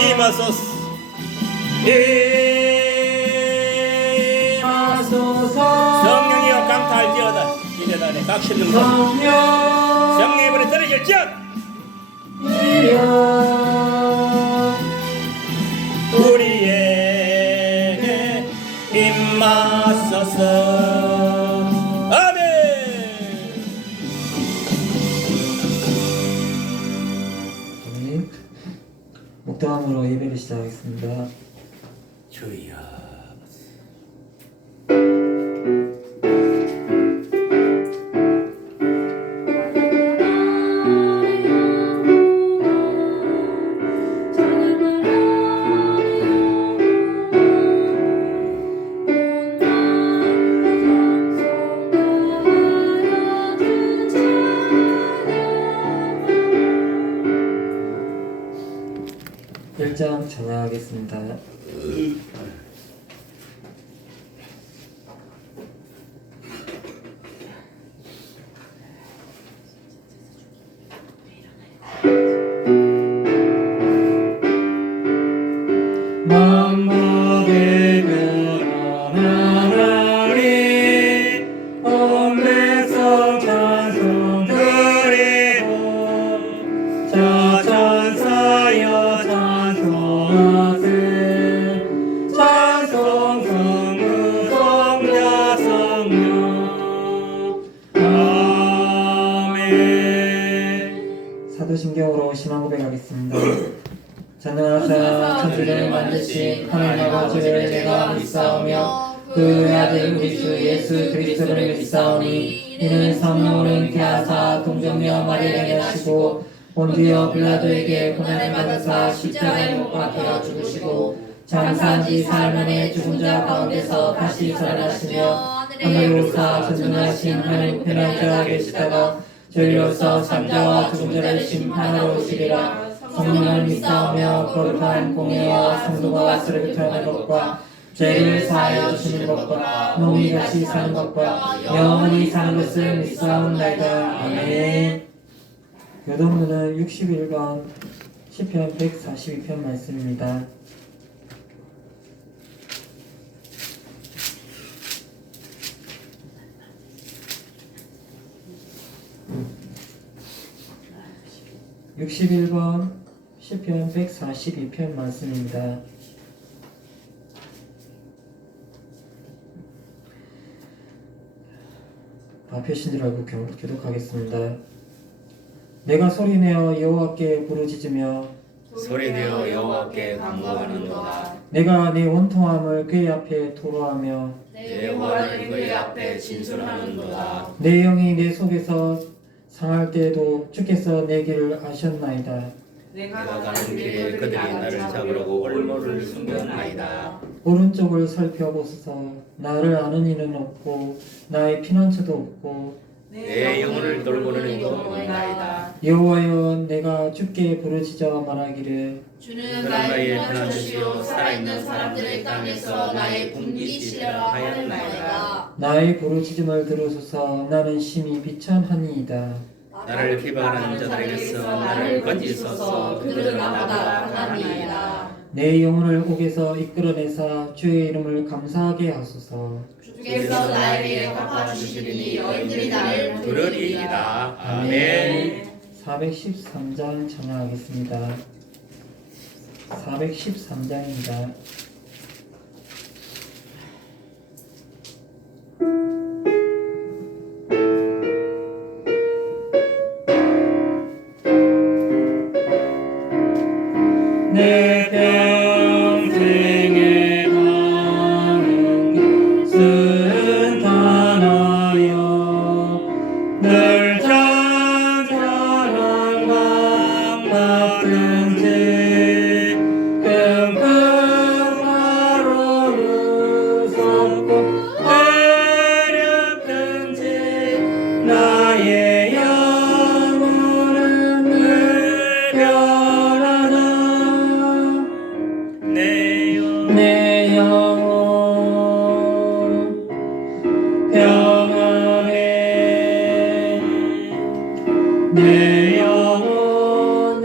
이마소스 이마소서 성령이여 강탈지어다 이래다네 각신능 성령의 불에 떨어질지어다 이여 우리에게 임하소서 아멘. 아멘. 묵도함으로 예배를 시작하겠습니다. 주여 일장 전하겠습니다. 만복의 변화나리 온 백성 찬송 드리고 자 찬사여 찬송하세 찬송 성부 성자 성령 아멘. 사도신경으로 신앙 고백하겠습니다. 전능하사 천지를 만드신 하나님 아버지를 내가 믿사오며 그 아들 우리 주 예수 그리스도를 믿사오니 이는 성령으로 잉태하사 동정녀 마리아에게 나시고 본디오 빌라도에게 고난을 받으사 십자가에 못 박혀 죽으시고 장사한 지 사흘 만에 죽은 자 가운데서 다시 살아나시며 하늘로 오사 전능하신 하나님 우편한 자 계시다가 저희로서 삼자와 죽은 자를 심판하러 오시리라. 성령을 믿사오며 거룩한 공예와 성도가 스레부터 하는 것과 죄를 사하여 주시는 것과 농이같이 사는 것과 영원히 사는 것을 믿사옵나이다. 아멘. 교동문은 61번 시편 142편 말씀입니다. (61번) 시편 142편 말씀입니다. 표신 줄 알고 교독하겠습니다. 내가 소리내어 여호와께 부르짖으며 소리내어 여호와께 간구하는도다. 내가 내 원통함을 그의 앞에 토로하며 내 화를 그의 앞에 진술하는도다. 내 영이 내 속에서 상할 때에도 주께서 내 길을 아셨나이다. 내가 가는 길에 그들이 나를 잡으려고 올무를 숨겼나이다. 오른쪽을 살펴보소서. 나를 아는 이는 없고 나의 피난처도 없고 내 영혼을 돌보는 이도 없나이다. 여호와여 내가 주께 부르짖어 말하기를 주는 나의 편안주시오 살아있는 사람들의 땅에서 나의 군기시려라 하였나이다. 나의 부르짖음을 들으소서. 나는 심히 비천하니이다. 나를 비방하는 자들에게서 나를 건지소서. 그들은 나보다 강하니이다. 내 영혼을 옥에서 이끌어내사 주의 이름을 감사하게 하소서. 주께서 나에게 갚아주시리니 여인들이 나를 부르리이다. 아멘. 413장 전하겠습니다. 413장입니다. 내 평생에 가는 순탄하여 늘 찬찬한 강 같은지 끔끔하로 무섭고 어렵든지 나의 영혼은 늘 변하다. 내 영혼 평안해. 내 영혼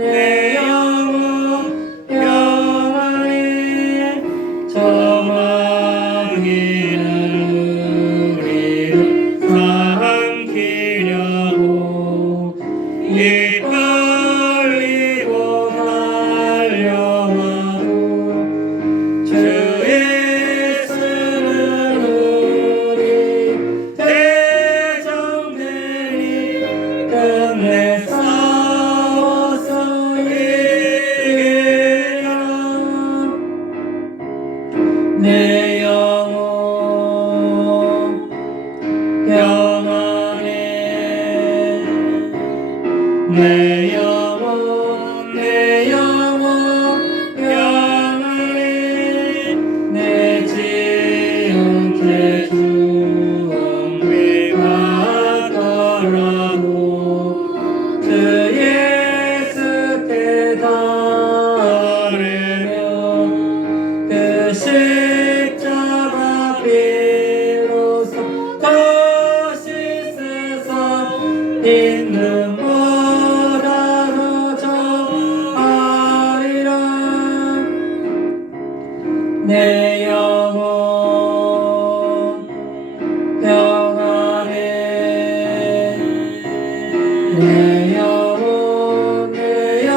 내 영혼 평안해 내 영혼 평안해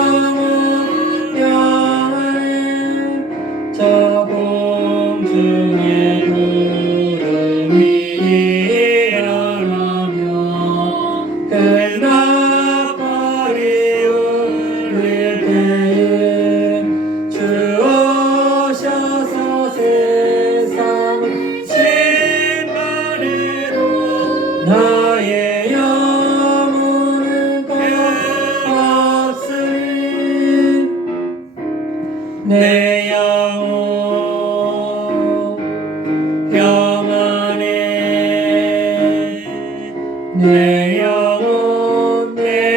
저 공중의 구름이 일어나며 그 나팔이 울릴 때에 주 오셔서 세상을 심판해도 나의 영혼은 곧 없으니 내 영혼 평안해 내 영혼 평안해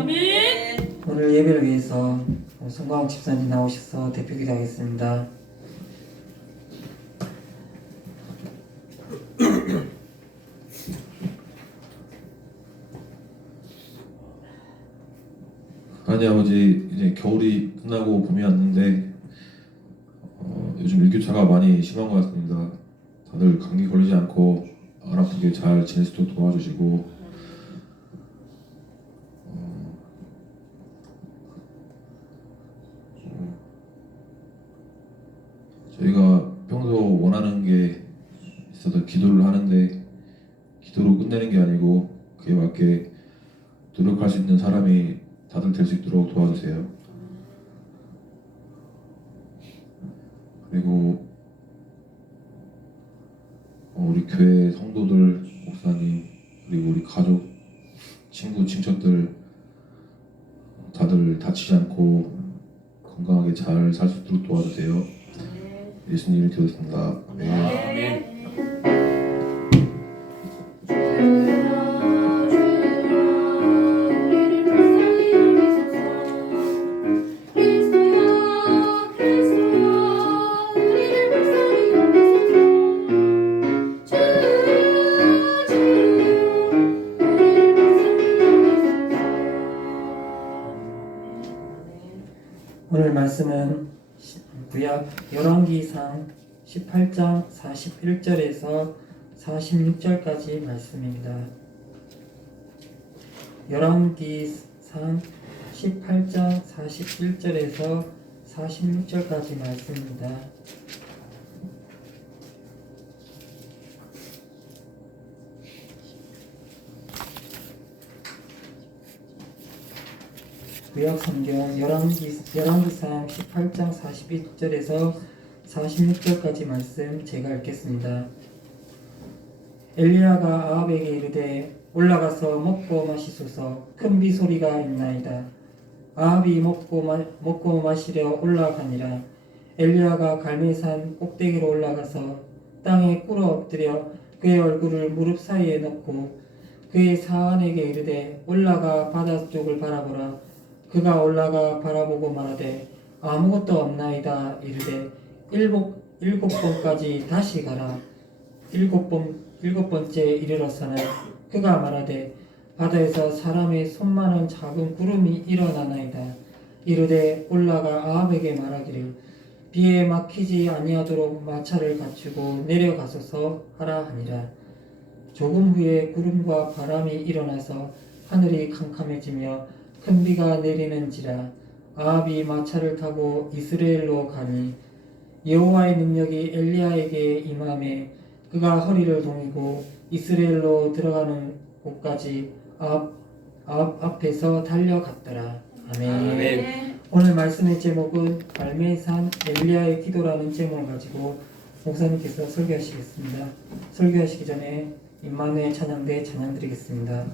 아멘. 오늘 예배를 위해서 송광욱 집사님 나오셔서 대표 기도하겠습니다. 하나님 아버지, 이제 겨울이 끝나고 봄이 왔는데 요즘 일교차가 많이 심한 것 같습니다. 다들 감기 걸리지 않고 안 아프게 잘 지낼 수 있도록 도와주시고 저희가 평소 원하는 게 있어서 기도를 하는데 기도로 끝내는 게 아니고 그에 맞게 노력할 수 있는 사람이 다들 될 수 있도록 도와주세요. 그리고 우리 교회 성도들, 목사님, 그리고 우리 가족, 친구, 친척들 다들 다치지 않고 건강하게 잘 살 수 있도록 도와주세요. 예수님을 기도했습니다. 아멘. 아멘. 오늘 말씀은 구약 열왕기상 18장 41절에서 46절까지 말씀입니다. 열왕기상 18장 41절에서 46절까지 말씀입니다. 구약 성경 열왕기상 18장 41절에서 46절까지 말씀 제가 읽겠습니다. 엘리야가 아합에게 이르되 올라가서 먹고 마시소서 큰 비소리가 있나이다. 아합이 먹고 마시려 올라가니라. 엘리야가 갈멜산 꼭대기로 올라가서 땅에 꿇어 엎드려 그의 얼굴을 무릎 사이에 넣고 그의 사환에게 이르되 올라가 바다 쪽을 바라보라. 그가 올라가 바라보고 말하되 아무것도 없나이다. 이르되 일곱 번까지 다시 가라. 일곱 번째 이르렀으나 그가 말하되 바다에서 사람의 손만한 작은 구름이 일어나나이다. 이르되 올라가 아합에게 말하기를 비에 막히지 아니하도록 마차를 갖추고 내려가소서 하라 하니라. 조금 후에 구름과 바람이 일어나서 하늘이 캄캄해지며 큰 비가 내리는지라. 아합이 마차를 타고 이스라엘로 가니 여호와의 능력이 엘리야에게 임하매 그가 허리를 동이고 이스라엘로 들어가는 곳까지 아합 앞에서 달려갔더라. 아멘. 아멘. 오늘 말씀의 제목은 갈멜산 엘리야의 기도라는 제목을 가지고 목사님께서 설교하시겠습니다. 설교하시기 전에 임마누엘 찬양대 찬양 드리겠습니다.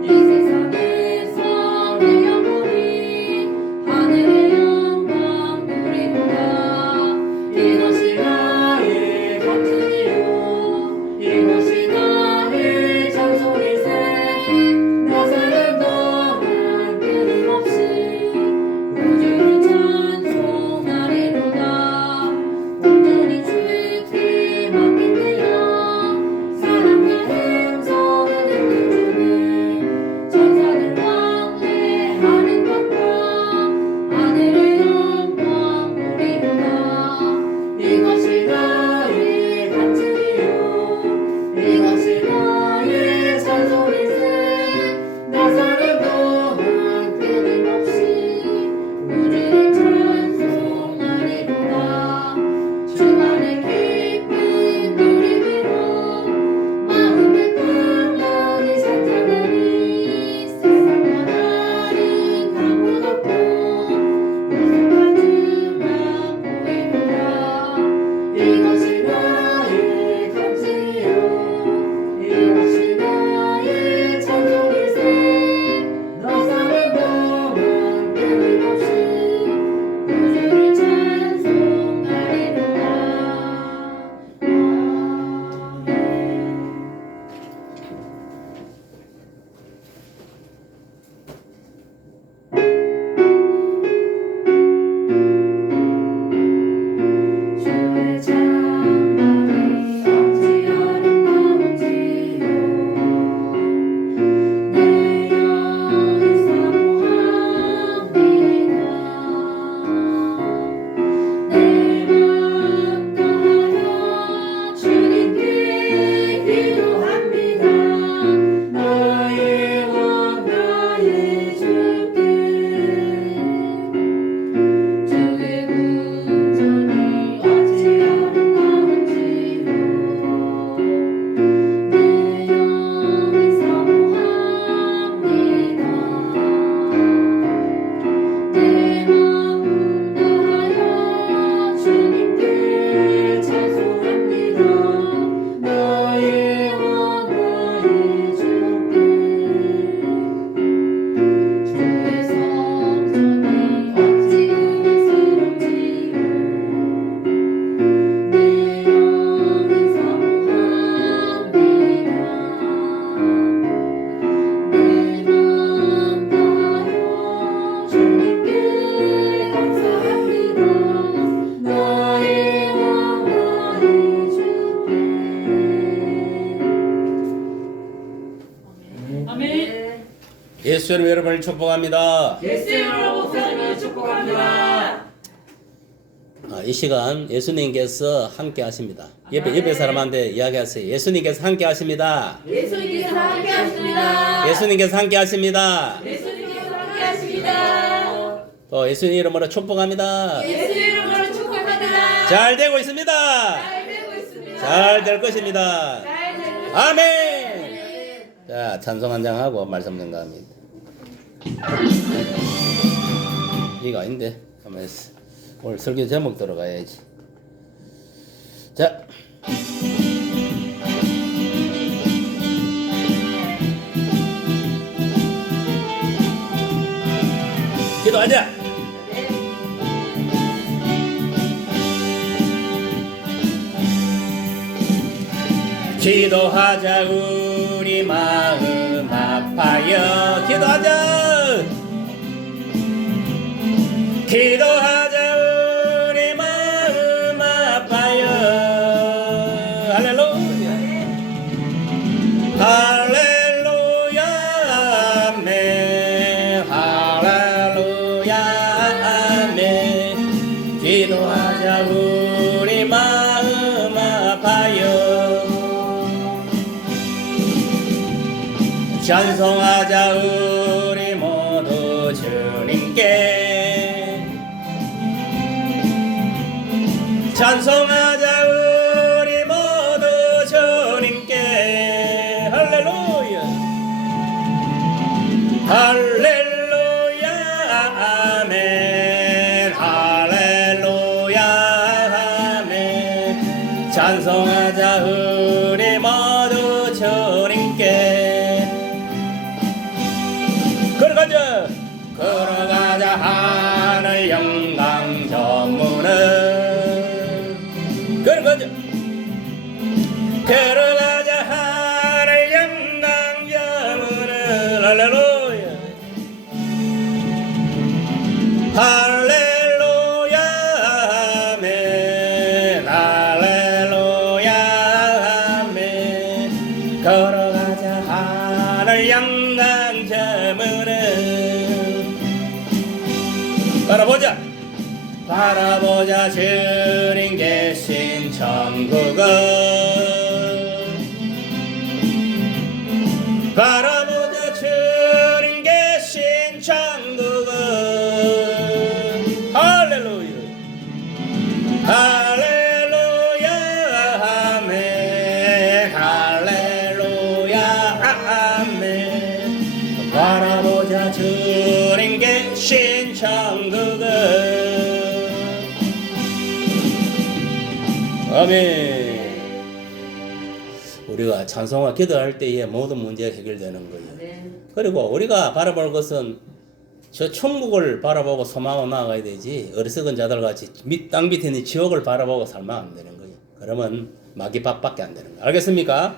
이 세상에서 내 영혼이 예수 이름 여러분을 축복합니다. 예수 이름으로 목사님을 축복합니다. 이 시간 예수님께서 함께 하십니다. 옆에 사람한테 이야기하세요. 예수님께서 함께 하십니다. 예수님께서 함께 하십니다. 예수님께서 함께 하십니다. 예수님께서 함께 하십니다. 또 예수님 이름으로 축복합니다. 예수 이름으로 축복합니다. 잘 되고 있습니다. 잘 되고 있습니다. 잘 될 것입니다. 잘 되고 있습니다. 아멘. 자, 찬송 한 장하고 말씀 전가합니다. 이거 아닌데. 가만히 있어. 오늘 설교 제목 들어가야지. 자. 기도하자. 기도하자 우리 마음 아파요. 기도하자. 기도하자 우리 마음 아파요. 할렐루야. 할렐루야. 아멘. 할렐루야. 아멘. 기도하자 우리 마음 아파요. 찬송하자 우리 모두 주님께. 찬송하자 우리 모두 주님께. 할렐루야. 할렐루야. 아멘. 할렐루야. 아멘. 찬송하자 우리 모두 주님께. 걸어가자. 걸어가자 하늘 영광 전문을. 걸어가자. 걸어가자 하늘 영광 전문을. 할렐루야. 할렐루야. 아멘. 할렐루야. 아멘. 걸어가자 하늘 영광 전문을. 바라보자. 바라보자 주님 계신 천국을. 바라보자 주님 계신 천국을. 할렐루야. 할렐루야. 아멘. 할렐루야. 아멘. 바라보자 주님 계신 천국을. 아멘. 우리가 찬송과 기도할 때에 모든 문제가 해결되는 거예요. 그리고 우리가 바라볼 것은 저 천국을 바라보고 소망하고 나아가야 되지, 어리석은 자들 같이 땅 밑에 있는 지옥을 바라보고 살면 안 되는 거예요. 그러면 마귀밥밖에 안 되는 거예요. 알겠습니까?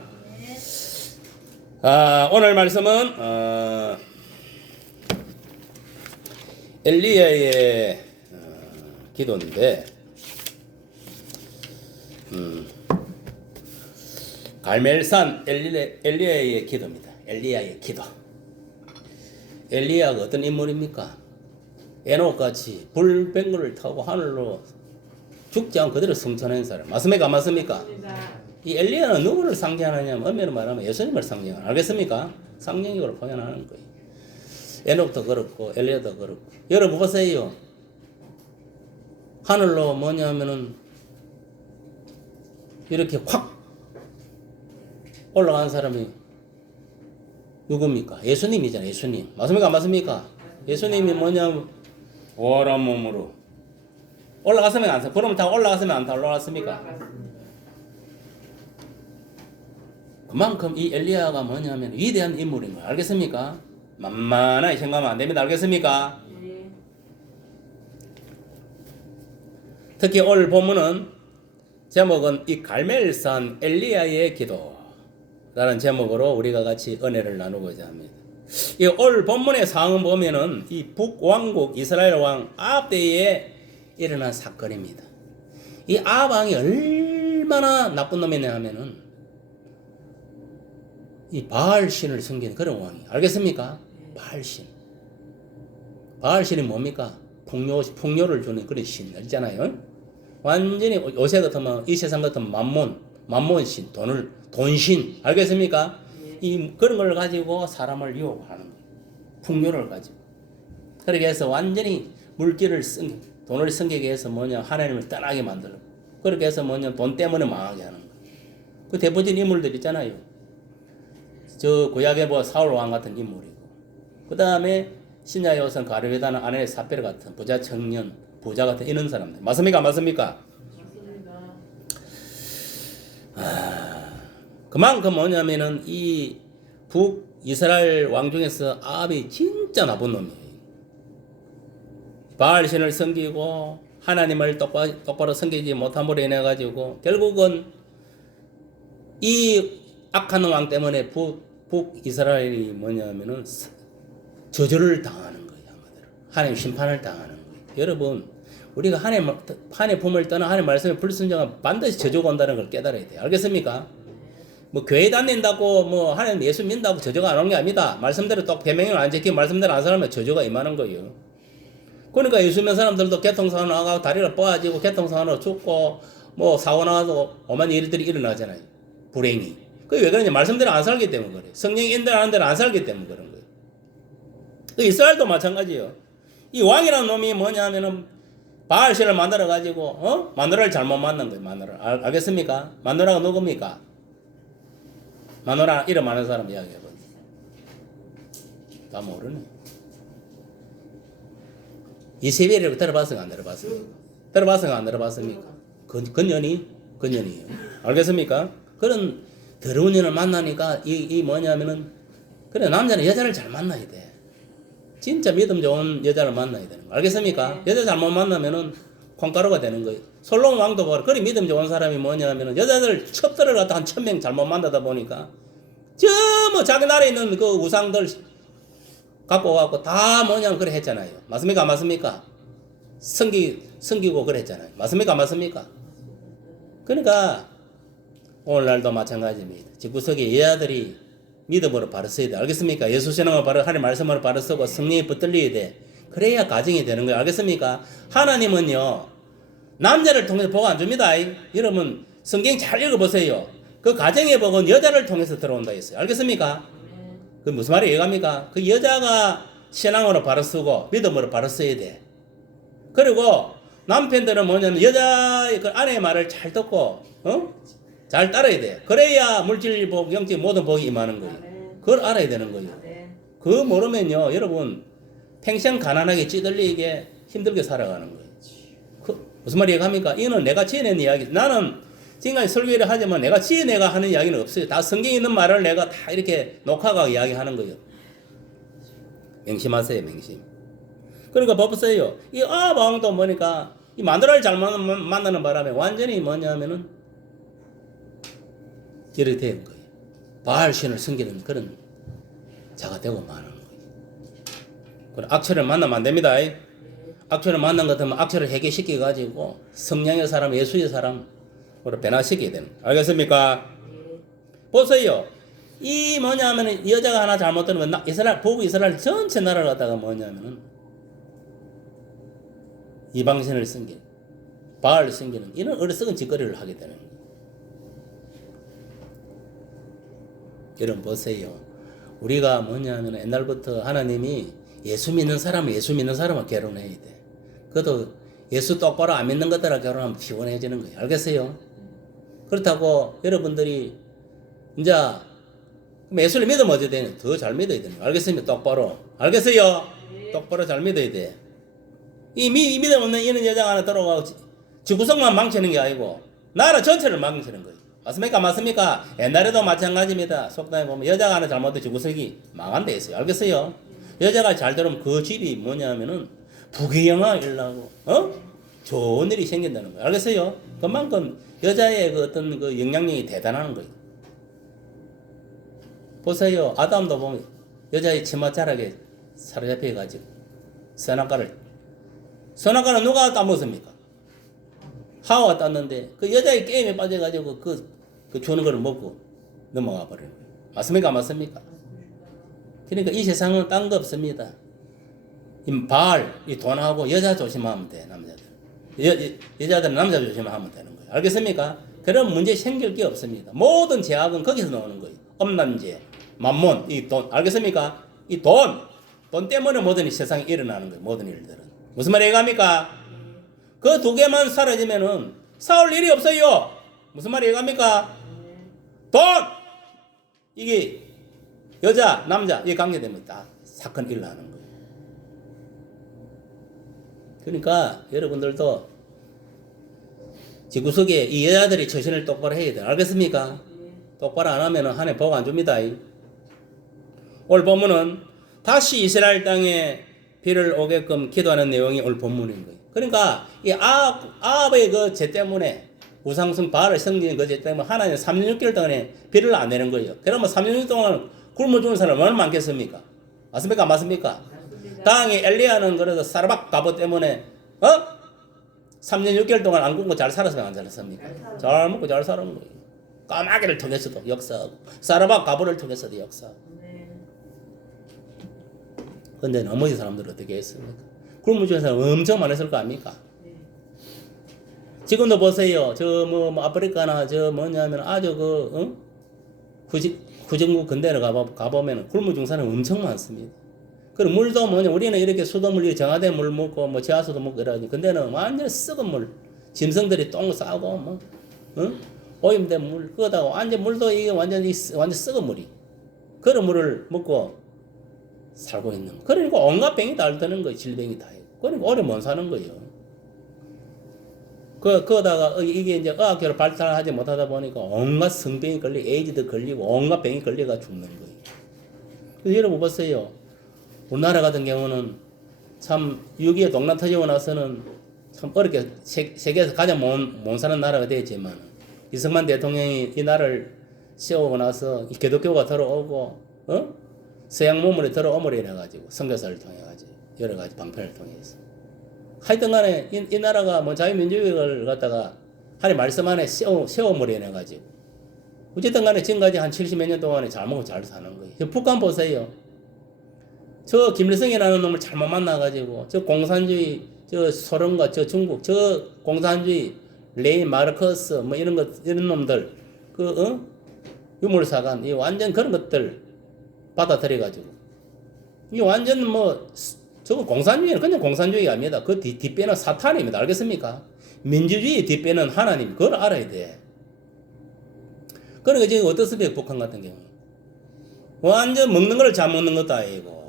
오늘 말씀은 엘리야의 기도인데, 갈멜산 엘리야의 기도입니다. 엘리야의 기도. 엘리야가 어떤 인물입니까? 에녹같이 불병거를 타고 하늘로 죽지 않고 그대로 승천한 사람. 맞습니까? 안 맞습니까? 이 엘리야는 누구를 상징하느냐면, 엄밀히 말하면 예수님을 상징하는. 알겠습니까? 상징적으로 표현하는 거예요. 에녹도 그렇고 엘리야도 그렇고. 여러분 보세요. 하늘로 뭐냐면은 이렇게 확 올라간 사람이 누굽니까? 예수님이잖아요. 예수님. 맞습니까? 안 맞습니까? 예수님이 뭐냐면 오란 몸으로 올라갔으면 안 타. 구름 타고 올라갔으면 안 타. 올라갔습니까? 그만큼 이 엘리야가 뭐냐면 위대한 인물인 거예요. 알겠습니까? 만만하게 생각하면 안 됩니다. 알겠습니까? 특히 오늘 본문은 제목은 이 갈멜산 엘리야의 기도라는 제목으로 우리가 같이 은혜를 나누고자 합니다. 이 오늘 본문의 상황을 보면은 이 북왕국 이스라엘 왕 아합 때에 일어난 사건입니다. 이 아합 왕이 얼마나 나쁜 놈이냐 하면은 이 바알 신을 섬기는 그런 왕이에요. 알겠습니까? 바알신. 바알신이 뭡니까? 풍요를 주는 그런 신 있잖아요. 완전히 요새 같으면 이 세상 같으면 만몬신, 돈신 알겠습니까? 이 그런 걸 가지고 사람을 유혹하는 거예요. 풍요를 가지고. 그렇게 해서 완전히 돈을 승계게 해서 하나님을 떠나게 만들고. 그렇게 해서 돈 때문에 망하게 하는 거예요. 그 대표적인 인물들 있잖아요. 저 구약의 사울 왕 같은 인물이고. 그 다음에 신약의 우선 가룟유다는 아내 삽베르 같은 부자 청년, 부자 같은 이런 사람들. 맞습니까? 맞습니까? 그만큼 뭐냐면은 이 북이스라엘 왕 중에서 아합이 진짜 나쁜 놈이에요. 바알신을 섬기고 하나님을 똑바로 섬기지 못함으로 인해 가지고 결국은 이 악한 왕 때문에 북이스라엘이 뭐냐면은 저주를 당하는 거예요. 한마디로 하나님 심판을 당하는 거예요. 여러분 우리가 하나님의 품을 떠나 하나님 말씀에 불순종하면 반드시 저주가 온다는 걸 깨달아야 돼요. 알겠습니까? 교회 다닌다고 하나님 예수 믿는다고 저주가 안 오는 게 아닙니다. 말씀대로 또 계명을 안 지키고 말씀대로 안 살면 저주가 임하는 거예요. 그러니까 예수 믿는 사람들도 교통사고 나가고 다리를 뽀아지고 교통사고로 죽고 사고 나가도 오만 일들이 일어나잖아요. 불행이. 그게 왜 그러냐? 말씀대로 안 살기 때문에 그래요. 성령이 인도하는 대로 안 살기 때문에 그런 거예요. 이스라엘도 마찬가지예요. 이 왕이라는 놈이 뭐냐면은 바알신을 만들어 가지고 마누라를 잘못 만난 거예요. 마누라. 알겠습니까? 마누라가 누굽니까? 마누라 이름 아는 사람 이야기해 보세요. 다 모르네. 이세벨이라고 들어봤습니까? 안 들어봤습니까? 들어봤습니까? 안 들어봤습니까? 근년이에요. 알겠습니까? 그런 더러운 년을 만나니까 이 뭐냐면은 그래 남자는 여자를 잘 만나야 돼. 진짜 믿음 좋은 여자를 만나야 되는 거. 알겠습니까? 여자 잘못 만나면은 콩가루가 되는 거예요. 솔로몬 왕도 보라. 그리 믿음 좋은 사람이 뭐냐면은 여자들 첩들을 갖다 한 1000명 잘못 만나다 보니까 자기 나라에 있는 그 우상들 갖고 와갖고 다 그래 했잖아요. 맞습니까? 맞습니까? 섬기고 그랬잖아요. 맞습니까? 맞습니까? 그러니까 오늘날도 마찬가지입니다. 집구석에 여자들이 믿음으로 바로 써야 돼. 알겠습니까? 예수 신앙을 바로 하나님 말씀으로 바로 쓰고 성령이 붙들려야 돼. 그래야 가정이 되는 거예요. 알겠습니까? 하나님은요 남자를 통해서 복 안 줍니다. 여러분 성경 잘 읽어보세요. 그 가정의 복은 여자를 통해서 들어온다 했어요. 알겠습니까? 그 무슨 말이 이해갑니까? 그 여자가 신앙으로 바로 쓰고 믿음으로 바로 써야 돼. 그리고 남편들은 뭐냐면 여자의 그 아내의 말을 잘 듣고 잘 따라야 돼. 그래야 물질 복, 영적 모든 복이 임하는 거예요. 그걸 알아야 되는 거예요. 그거 모르면요 여러분 평생 가난하게 찌들리게 힘들게 살아가는 거예요. 무슨 말이 이해갑니까? 이는 내가 지어낸 이야기. 나는 지금까지 설교를 하지만 내가 지어내가 하는 이야기는 없어요. 다 성경에 있는 말을 내가 다 이렇게 녹화가 이야기하는 거예요. 명심하세요. 명심. 그러니까 보세요. 이 아합왕도 뭐니까 이 마누라를 잘 만나는 바람에 완전히 뭐냐면은 이렇게 된 거예요. 바알신을 섬기는 그런 자가 되고 마는 거예요. 그럼 악처를 만나면 안 됩니다. 악처를 만난 것 같으면 악처를 해결시켜가지고 성령의 사람, 예수의 사람으로 변화시켜야 되는 거예요. 알겠습니까? 보세요. 이 뭐냐면은 여자가 하나 잘못되는 건 북이스라엘 전체 나라를 갖다가 뭐냐면은 이방신을 섬기는 바알을 섬기는 이런 어리석은 짓거리를 하게 되는 거예요. 여러분 보세요. 우리가 뭐냐면 옛날부터 하나님이 예수 믿는 사람은 결혼해야 돼. 그것도 예수 똑바로 안 믿는 것들하고 결혼하면 피곤해지는 거예요. 알겠어요? 그렇다고 여러분들이 이제 예수를 믿으면 어떻게 되냐? 더 잘 믿어야 되는 거예요. 알겠습니까? 똑바로. 알겠어요? 똑바로 잘 믿어야 돼. 이 믿음 없는 이런 여자가 하나 들어가고 지구성만 망치는 게 아니고 나라 전체를 망치는 거예요. 맞습니까? 맞습니까? 옛날에도 마찬가지입니다. 속담에 보면 여자가 하나 잘못해 지구석이 망한 데 있어요. 알겠어요? 여자가 잘 들으면 그 집이 뭐냐면은 부귀영화 일어나고 좋은 일이 생긴다는 거예요. 알겠어요? 그만큼 여자의 그 어떤 그 영향력이 대단한 거예요. 보세요. 아담도 보면 여자의 치맛자락에 사로잡혀가지고 선악과는 누가 따먹습니까? 하와가 땄는데 그 여자의 게임에 빠져가지고 그 주는 걸 먹고 넘어가 버리는 거예요. 맞습니까? 맞습니까? 그러니까 이 세상은 딴 거 없습니다. 이 돈하고 여자 조심하면 돼, 남자들. 여자들은 남자 조심하면 되는 거예요. 알겠습니까? 그런 문제 생길 게 없습니다. 모든 제약은 거기서 나오는 거예요. 엄난제, 만몬, 이 돈. 알겠습니까? 이 돈 때문에 모든 이 세상이 일어나는 거예요. 모든 일들은. 무슨 말 이해갑니까? 그 두 개만 사라지면은 싸울 일이 없어요. 무슨 말 이해갑니까? 돈! 이게 여자, 남자, 이 관계되면 다 사건이 일어나는 거예요. 그러니까 여러분들도 지구석에 이 여자들이 처신을 똑바로 해야 돼요. 알겠습니까? 똑바로 안 하면 한 해 복 안 줍니다. 오늘 본문은 다시 이스라엘 땅에 비를 오게끔 기도하는 내용이 오늘 본문인 거예요. 그러니까 이 아합의 그 죄 때문에 우상숭 바알을 섬기는 그 죄 때문에 하나님 3년 6개월 동안에 비를 안 내는 거예요. 그러면 3년 6개월 동안 굶어 죽는 사람 얼마나 많겠습니까? 맞습니까? 맞습니까? 당에 엘리야는 그래서 사르밧 갑옷 때문에 3년 6개월 동안 안 굶고 잘 살았으면 안 살았습니까? 잘 먹고 잘 사는 거예요. 까마귀를 통해서도 역사하고 사르밧 갑옷을 통해서도 역사하고. 근데 나머지 사람들은 어떻게 했습니까? 굶어 죽는 사람 엄청 많았을 거 아닙니까? 지금도 보세요. 저 아프리카나 저 뭐냐면 아주 후진국 근대로 가보면 굶어 죽는 사람 엄청 많습니다. 그리고 물도 우리는 이렇게 수돗물이 정화된 물 먹고 지하수도 먹고 이러니 근데는 완전 썩은 물, 짐승들이 똥 싸고 오염된 물 그거다가 완전 물도 이게 완전 썩은 물이 그런 물을 먹고 살고 있는 거. 그러니까 온갖 병이 다 드는 거예요. 질병이 다. 그러니까 오래 못 사는 거예요. 그러다가 이게 이제 의학적으로 발달하지 못하다 보니까 온갖 성병이 걸리고 에이즈도 걸리고 온갖 병이 걸려가 죽는 거예요. 그래서 여러분 보세요. 우리나라 같은 경우는 참 6.25 동란 터지고 나서는 참 어렵게 세계에서 가장 못 사는 나라가 되었지만 이승만 대통령이 이 나라를 세우고 나서 이 기독교가 들어오고 서양 문물이 들어옴으로 인해가지고 선교사를 통해가지고 여러 가지 방편을 통해서 하여튼 간에 이 나라가 자유민주주의를 갖다가 하나님 말씀 안에 세움으로 인해가지고 어쨌든 간에 지금까지 한 70몇 년 동안에 잘 먹고 잘 사는 거예요. 북한 보세요. 저 김일성이라는 놈을 잘못 만나가지고 저 공산주의 저 소련과 저 중국 저 공산주의 레인 마르크스 이런 놈들 유물사관 이 완전 그런 것들 받아들여가지고 이 완전 저거 공산주의는 그냥 공산주의가 아닙니다. 그 뒷배는 사탄입니다. 알겠습니까? 민주주의 뒷배는 하나님 그걸 알아야 돼. 그러니까 지금 어떻습니까? 북한 같은 경우 완전 먹는 걸 잘 먹는 것도 아니고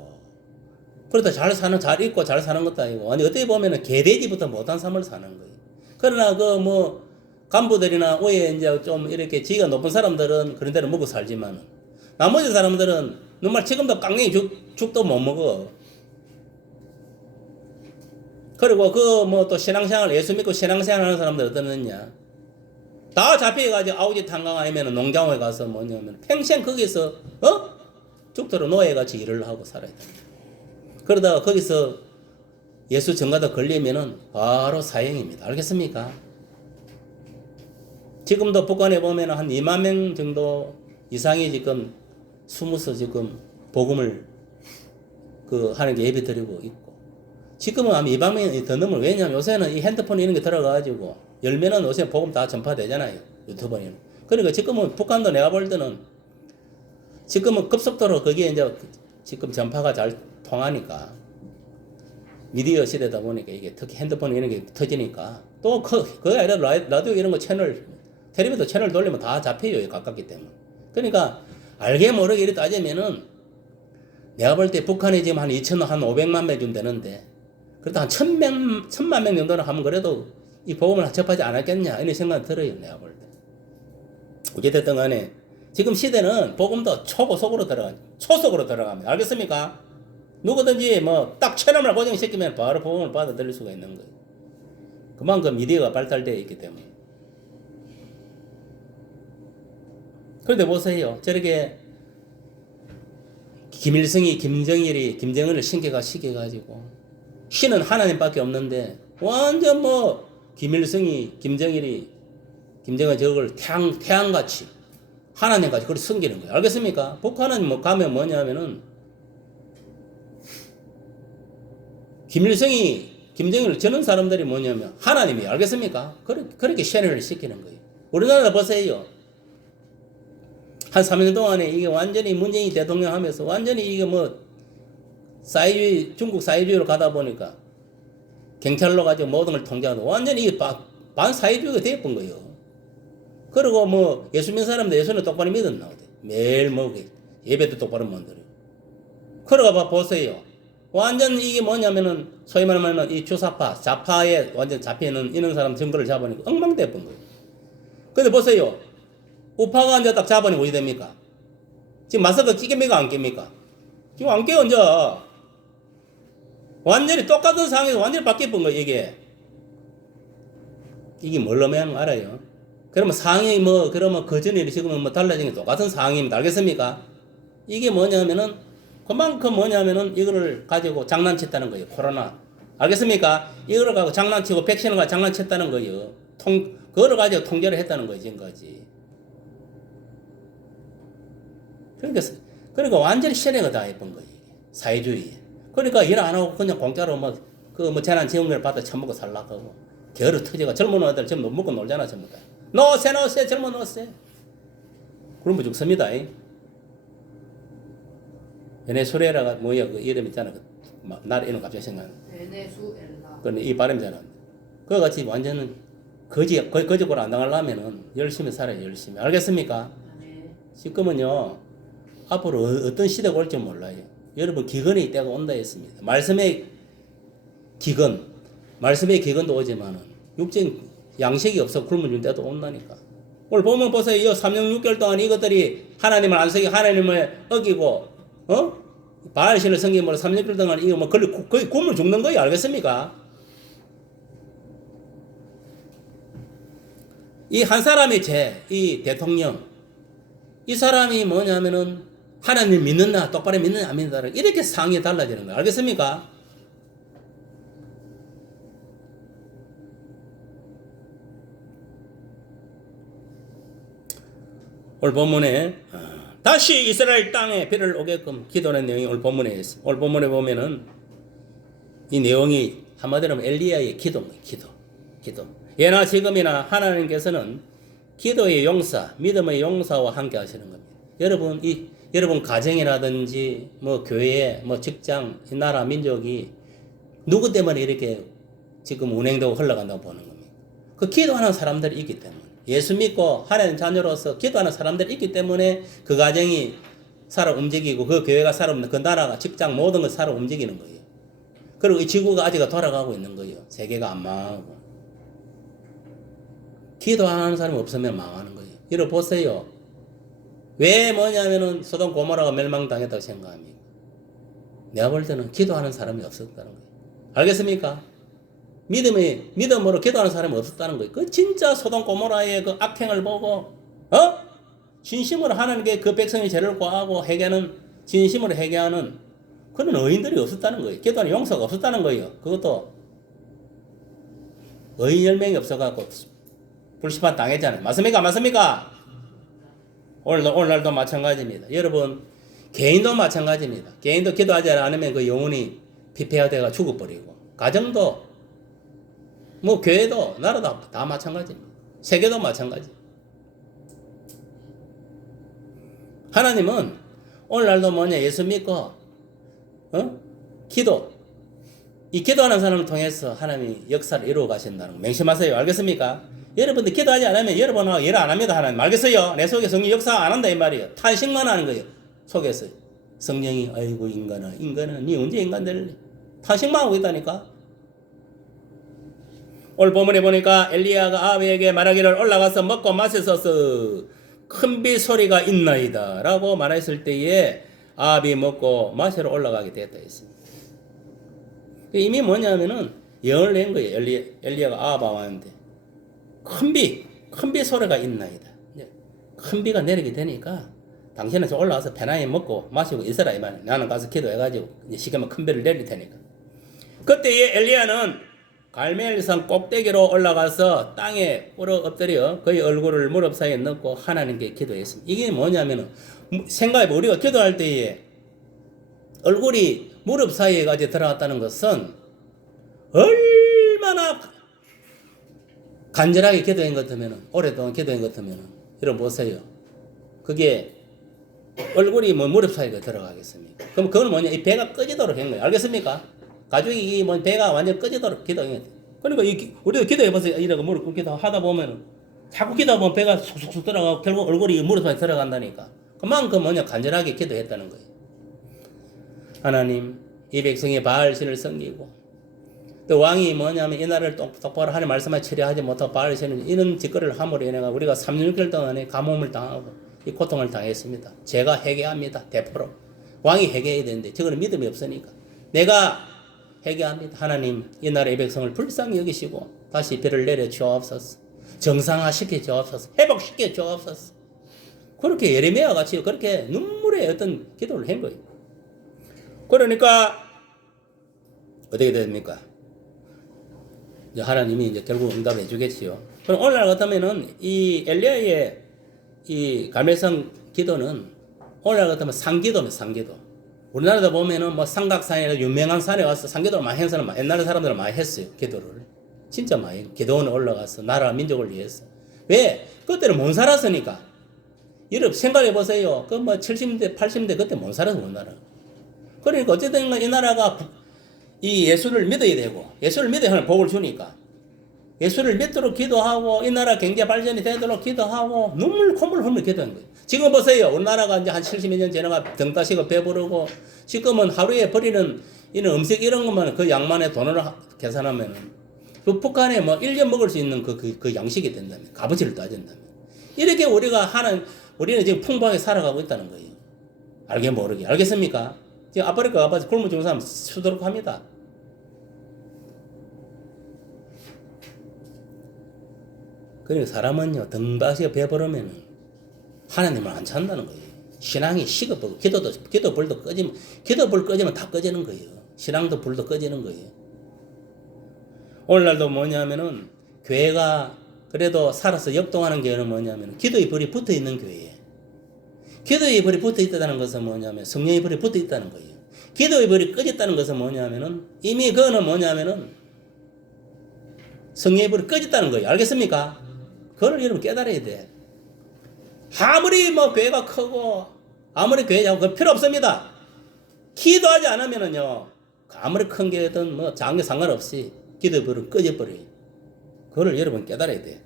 그렇다 잘 입고 잘 사는 것도 아니고 아니 어떻게 보면은 개돼지부터 못한 삶을 사는 거예요. 그러나 간부들이나 위에 이제 좀 이렇게 지위가 높은 사람들은 그런 데를 먹고 살지만 나머지 사람들은 정말 지금도 깡냉이 죽도 못 먹어. 그리고 또 신앙생활 예수 믿고 신앙생활 하는 사람들 어떠느냐 다 잡혀가지고 아우지 탄광 아니면 농장에 가서 평생 거기서 죽도록 노예같이 일을 하고 살아야 돼. 그러다가 거기서 예수 전가도 걸리면은 바로 사형입니다. 알겠습니까? 지금도 북한에 보면 한 2만 명 정도 이상이 지금 숨어서 지금 복음을 하는 게 예배 드리고 있고 지금은 아마 2만 명이 더 넘을 왜냐하면 요새는 이 핸드폰 이런 게 들어가가지고 열면은 요새 복음 다 전파되잖아요. 유튜브에는. 그러니까 지금은 북한도 내가 볼 때는 지금은 급속도로 거기에 이제 지금 전파가 잘 통하니까 미디어 시대다 보니까 이게 특히 핸드폰 이런 게 터지니까 또 그게 아니라 라디오 이런 거 채널 텔레비전 채널 돌리면 다 잡혀요. 가깝기 때문에. 그러니까 알게 모르게 이렇게 따지면은 내가 볼 때 북한에 지금 한 500만 명 되는데 그래도 한 1000만 명 정도는 하면 그래도 이 복음을 접하지 않았겠냐 이런 생각이 들어요. 내가 볼 때. 어쨌든 간에 지금 시대는 복음도 초고속으로 초속으로 들어갑니다. 알겠습니까? 누구든지 딱 채널을 고정시키면 바로 복음을 받아들일 수가 있는 거예요. 그만큼 미디어가 발달되어 있기 때문에. 그런데 보세요. 저렇게 김일성이 김정은을 시켜가지고 신은 하나님밖에 없는데 완전 김일성이 김정은 저걸 태양같이 하나님같이 그걸 섬기는 거예요. 알겠습니까? 북한은 가면 뭐냐면은 김정일을 저는 사람들이 뭐냐면 하나님이 알겠습니까? 그렇게 쉐널을 시키는 거예요. 우리나라 보세요. 한 3년 동안에 이게 완전히 문재인 대통령 하면서 완전히 이게 뭐 사회주의, 중국 사회주의로 가다 보니까 경찰로 가지고 모든 걸 통제하고 완전히 반사회주의가 되어본 거예요. 그리고 뭐 예수 믿는 사람들 예수는 똑바로 믿었나 어때? 매일 뭐 예배도 똑바로 못 드리고. 그러가 보세요. 완전 이게 뭐냐면은 소위 말하면 이 주사파, 좌파에 완전 잡혀있는 이런 사람 증거를 잡으니까 엉망돼본 거예요. 근데 보세요. 우파가 이제 딱 잡으니 어디 됩니까? 지금 마스크 끼깁니까 안 낍니까? 지금 안 껴, 이제. 완전히 똑같은 상황에서 완전히 바뀌어본 거예요, 이게. 이게 뭘로 매는 거 알아요? 그러면 상황이 뭐, 그러면 그전에 지금은 뭐 달라진 게 똑같은 상황입니다. 알겠습니까? 이게 뭐냐면은, 그만큼 뭐냐면은 이거를 가지고 장난쳤다는 거예요, 코로나. 알겠습니까? 이거를 가지고 장난치고 백신을 가지고 장난쳤다는 거예요. 그거를 가지고 통제를 했다는 거예요, 지금까지. 그러니까 완전히 실행을 다 해본 거예요, 사회주의. 그러니까 일 안 하고 그냥 공짜로 재난지원금을 받아 처먹고 살라고. 게으르 터지가 젊은 애들 전부 먹고 놀잖아, 전부 다. 노세, 젊은 노세. 그러면 죽습니다. 베네수엘라가 뭐야, 그 이름 있잖아. 나라 이름 갑자기 생각나. 베네수엘라. 근데 이 발음이잖아. 그거 같이 완전히 거짓골 안 당하려면은 열심히 살아요, 열심히. 알겠습니까? 네. 지금은요, 앞으로 어떤 시대가 올지 몰라요. 여러분, 기근의 때가 온다 했습니다. 말씀의 기근도 오지만은, 양식이 없어 굶어 준 때도 온다니까. 오늘 보면 보세요. 3년 6개월 동안 이것들이 하나님을 안 섬기고 하나님을 어기고, 바알신을 섬김으로 3년 6개월 동안 이거 뭐 거의 굶어 죽는 거예요. 알겠습니까? 이 한 사람의 이 대통령, 이 사람이 뭐냐면은 하나님 믿느냐, 똑바로 믿느냐, 안 믿느냐, 이렇게 상황이 달라지는 거예요. 알겠습니까? 오늘 본문에 다시 이스라엘 땅에 비를 오게끔 기도하는 내용이 오늘 본문에 있습니다. 오늘 본문에 보면은 이 내용이 한마디로 하면 엘리야의 기도입니다. 기도. 예나 지금이나 하나님께서는 기도의 용사, 믿음의 용사와 함께 하시는 겁니다. 여러분 가정이라든지 뭐 교회, 뭐 직장, 이 나라 민족이 누구 때문에 이렇게 지금 운행되고 흘러간다고 보는 겁니다. 그 기도하는 사람들이 있기 때문에, 예수 믿고 하나님 자녀로서 기도하는 사람들이 있기 때문에 그 가정이 살아 움직이고 그 교회가 살아 움직이고 그 나라가 직장 모든 걸 살아 움직이는 거예요. 그리고 이 지구가 아직 돌아가고 있는 거예요. 세계가 안 망하고. 기도하는 사람이 없으면 망하는 거예요. 여러분 보세요. 왜 뭐냐면은 소돔 고모라가 멸망당했다고 생각합니까? 내가 볼 때는 기도하는 사람이 없었다는 거예요. 알겠습니까? 믿음으로 기도하는 사람이 없었다는 거예요. 그 진짜 소돔 고모라의 그 악행을 보고, 진심으로 하나님께 그 백성의 죄를 고하고 진심으로 회개하는 그런 의인들이 없었다는 거예요. 기도하는 용서가 없었다는 거예요. 그것도 의인 10명이 없어갖고 불시판 당했잖아요. 맞습니까? 오늘날도 마찬가지입니다. 여러분, 개인도 마찬가지입니다. 개인도 기도하지 않으면 그 영혼이 피폐화되어 죽어버리고, 가정도, 뭐 교회도, 나라도 다 마찬가지입니다. 세계도 마찬가지. 하나님은 오늘날도 예수 믿고, 이 기도하는 사람을 통해서 하나님이 역사를 이루어 가신다는 거 명심하세요. 알겠습니까? 여러분들 기도하지 않으면 여러분하고 일 안 합니다. 하나님. 알겠어요? 내 속에 성령 역사 안 한다 이 말이에요. 탄식만 하는 거예요. 속에서. 성령이 아이고 인간아 니 언제 인간 될래? 탄식만 하고 있다니까. 오늘 본문에 보니까 엘리야가 아합에게 말하기를 올라가서 먹고 마시소서 큰 비 소리가 있나이다 라고 말했을 때에 아합이 먹고 마시러 올라가게 됐다 했습니다. 이미 뭐냐면은 예언을 낸 거예요. 엘리야가 아합 왕한테 큰 비 소리가 있나이다. 큰 비가 내리게 되니까 당신은 저 올라와서 편하게 먹고 마시고 있으라 이 말이야. 나는 가서 기도해가지고 시키면 큰 비를 내릴 테니까. 그때에 엘리야는 갈멜산 꼭대기로 올라가서 땅에 꿇어 엎드려 그의 얼굴을 무릎 사이에 넣고 하나님께 기도했습니다. 이게 뭐냐면은 생각해보면 우리가 기도할 때에 얼굴이 무릎 사이에까지 들어갔다는 것은 얼마나 간절하게 기도한 것 같으면, 오랫동안 기도한 것 같으면, 여러분 보세요. 그게 얼굴이 뭐 무릎 사이가 들어가겠습니까? 그럼 그건 뭐냐? 이 배가 꺼지도록 한 거예요. 알겠습니까? 가족이 이 뭐 배가 완전 꺼지도록 기도한 거예요. 그러니까 우리도 기도해보세요. 이러고 무릎 꿇기도 하다 보면은 자꾸 기도하다 보면 배가 쑥쑥쑥 들어가고 결국 얼굴이 무릎 사이 들어간다니까. 그만큼 뭐냐? 간절하게 기도했다는 거예요. 하나님, 이 백성이 바알신을 섬기고 또 왕이 뭐냐면 이 나라를 똑바로 하나님 말씀을 처리하지 못하고 바알신을 이런 짓거리를 함으로 인해 우리가 3년 6개월 동안에 가뭄을 당하고 이 고통을 당했습니다. 제가 회개합니다. 대포로. 왕이 회개해야 되는데 저거는 믿음이 없으니까 내가 회개합니다. 하나님, 이 나라의 백성을 불쌍히 여기시고 다시 비를 내려 주옵소서. 정상화시켜 주옵소서. 회복시켜 주옵소서. 그렇게 예레미야 같이 그렇게 눈물의 어떤 기도를 한 거예요. 그러니까 어떻게 됩니까? 이제 하나님이 이제 결국 응답해 주겠지요. 그럼 오늘날 같으면은 이 엘리야의 이 갈멜산 기도는 오늘날 같으면 상기도입니다. 상기도. 우리나라도 보면은 뭐 삼각산이나 유명한 산에 와서 상기도를 많이 한 사람, 옛날 사람들은 많이 했어요. 기도를. 진짜 많이. 기도원에 올라가서 나라 민족을 위해서. 왜? 그때는 못 살았으니까. 여러분 생각해 보세요. 그 뭐 70대, 80대 그때 못 살아서 못 나라. 그러니까 어쨌든 이 나라가 이 예수를 믿어야 되고 예수를 믿어야 하는 복을 주니까 예수를 믿도록 기도하고 이 나라 경제 발전이 되도록 기도하고 눈물 콧물 흘리며 기도한 거예요. 지금 보세요. 우리나라가 이제 한 70여 년 지나가 등 따시고 배부르고 지금은 하루에 버리는 이런 음식 이런 것만 그 양만의 돈으로 계산하면은 그 북한에 뭐 1년 먹을 수 있는 그 양식이 된다면 값어치를 따진다면 이렇게 우리는 지금 풍부하게 살아가고 있다는 거예요. 알게 모르게. 알겠습니까? 지금 아프리카 가봐서 굶어 죽는 사람 수두룩 합니다. 그러니까 사람은요, 등바시가 배부르면 하나님을 안 찾는다는 거예요. 신앙이 식어버리고, 기도불도 꺼지면, 기도불 꺼지면 다 꺼지는 거예요. 신앙도 불도 꺼지는 거예요. 오늘날도 뭐냐면은, 교회가 그래도 살아서 역동하는 교회는 뭐냐면, 기도의 불이 붙어 있는 교회예요. 기도의 불이 붙어 있다는 것은 뭐냐면, 성령의 불이 붙어 있다는 거예요. 기도의 불이 꺼졌다는 것은 뭐냐면은, 이미 그거는 뭐냐면은, 성령의 불이 꺼졌다는 거예요. 알겠습니까? 그걸 여러분 깨달아야 돼. 아무리 뭐 교회가 크고 아무리 교회하고 그 필요 없습니다. 기도하지 않으면은요 아무리 큰 교회든 뭐 작은 게 상관없이 기도의 불은 꺼져버려요. 그걸 여러분 깨달아야 돼.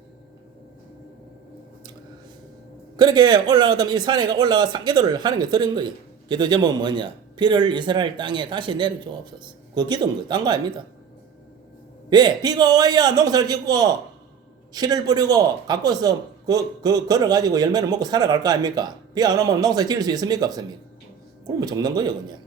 그렇게 올라가다 이 산에가 올라가 산기도를 하는 게 들은 거예요. 기도 제목은 뭐냐? 비를 이스라엘 땅에 다시 내려주옵소서. 그 기도인 거예요. 딴 거 아닙니다. 왜? 비가 와야 농사를 짓고 씨를 뿌리고 가꿔서 그걸 가지고 열매를 먹고 살아갈 거 아닙니까? 비 안 오면 농사 지을 수 있습니까? 없습니까? 그러면 죽는 거예요, 그냥.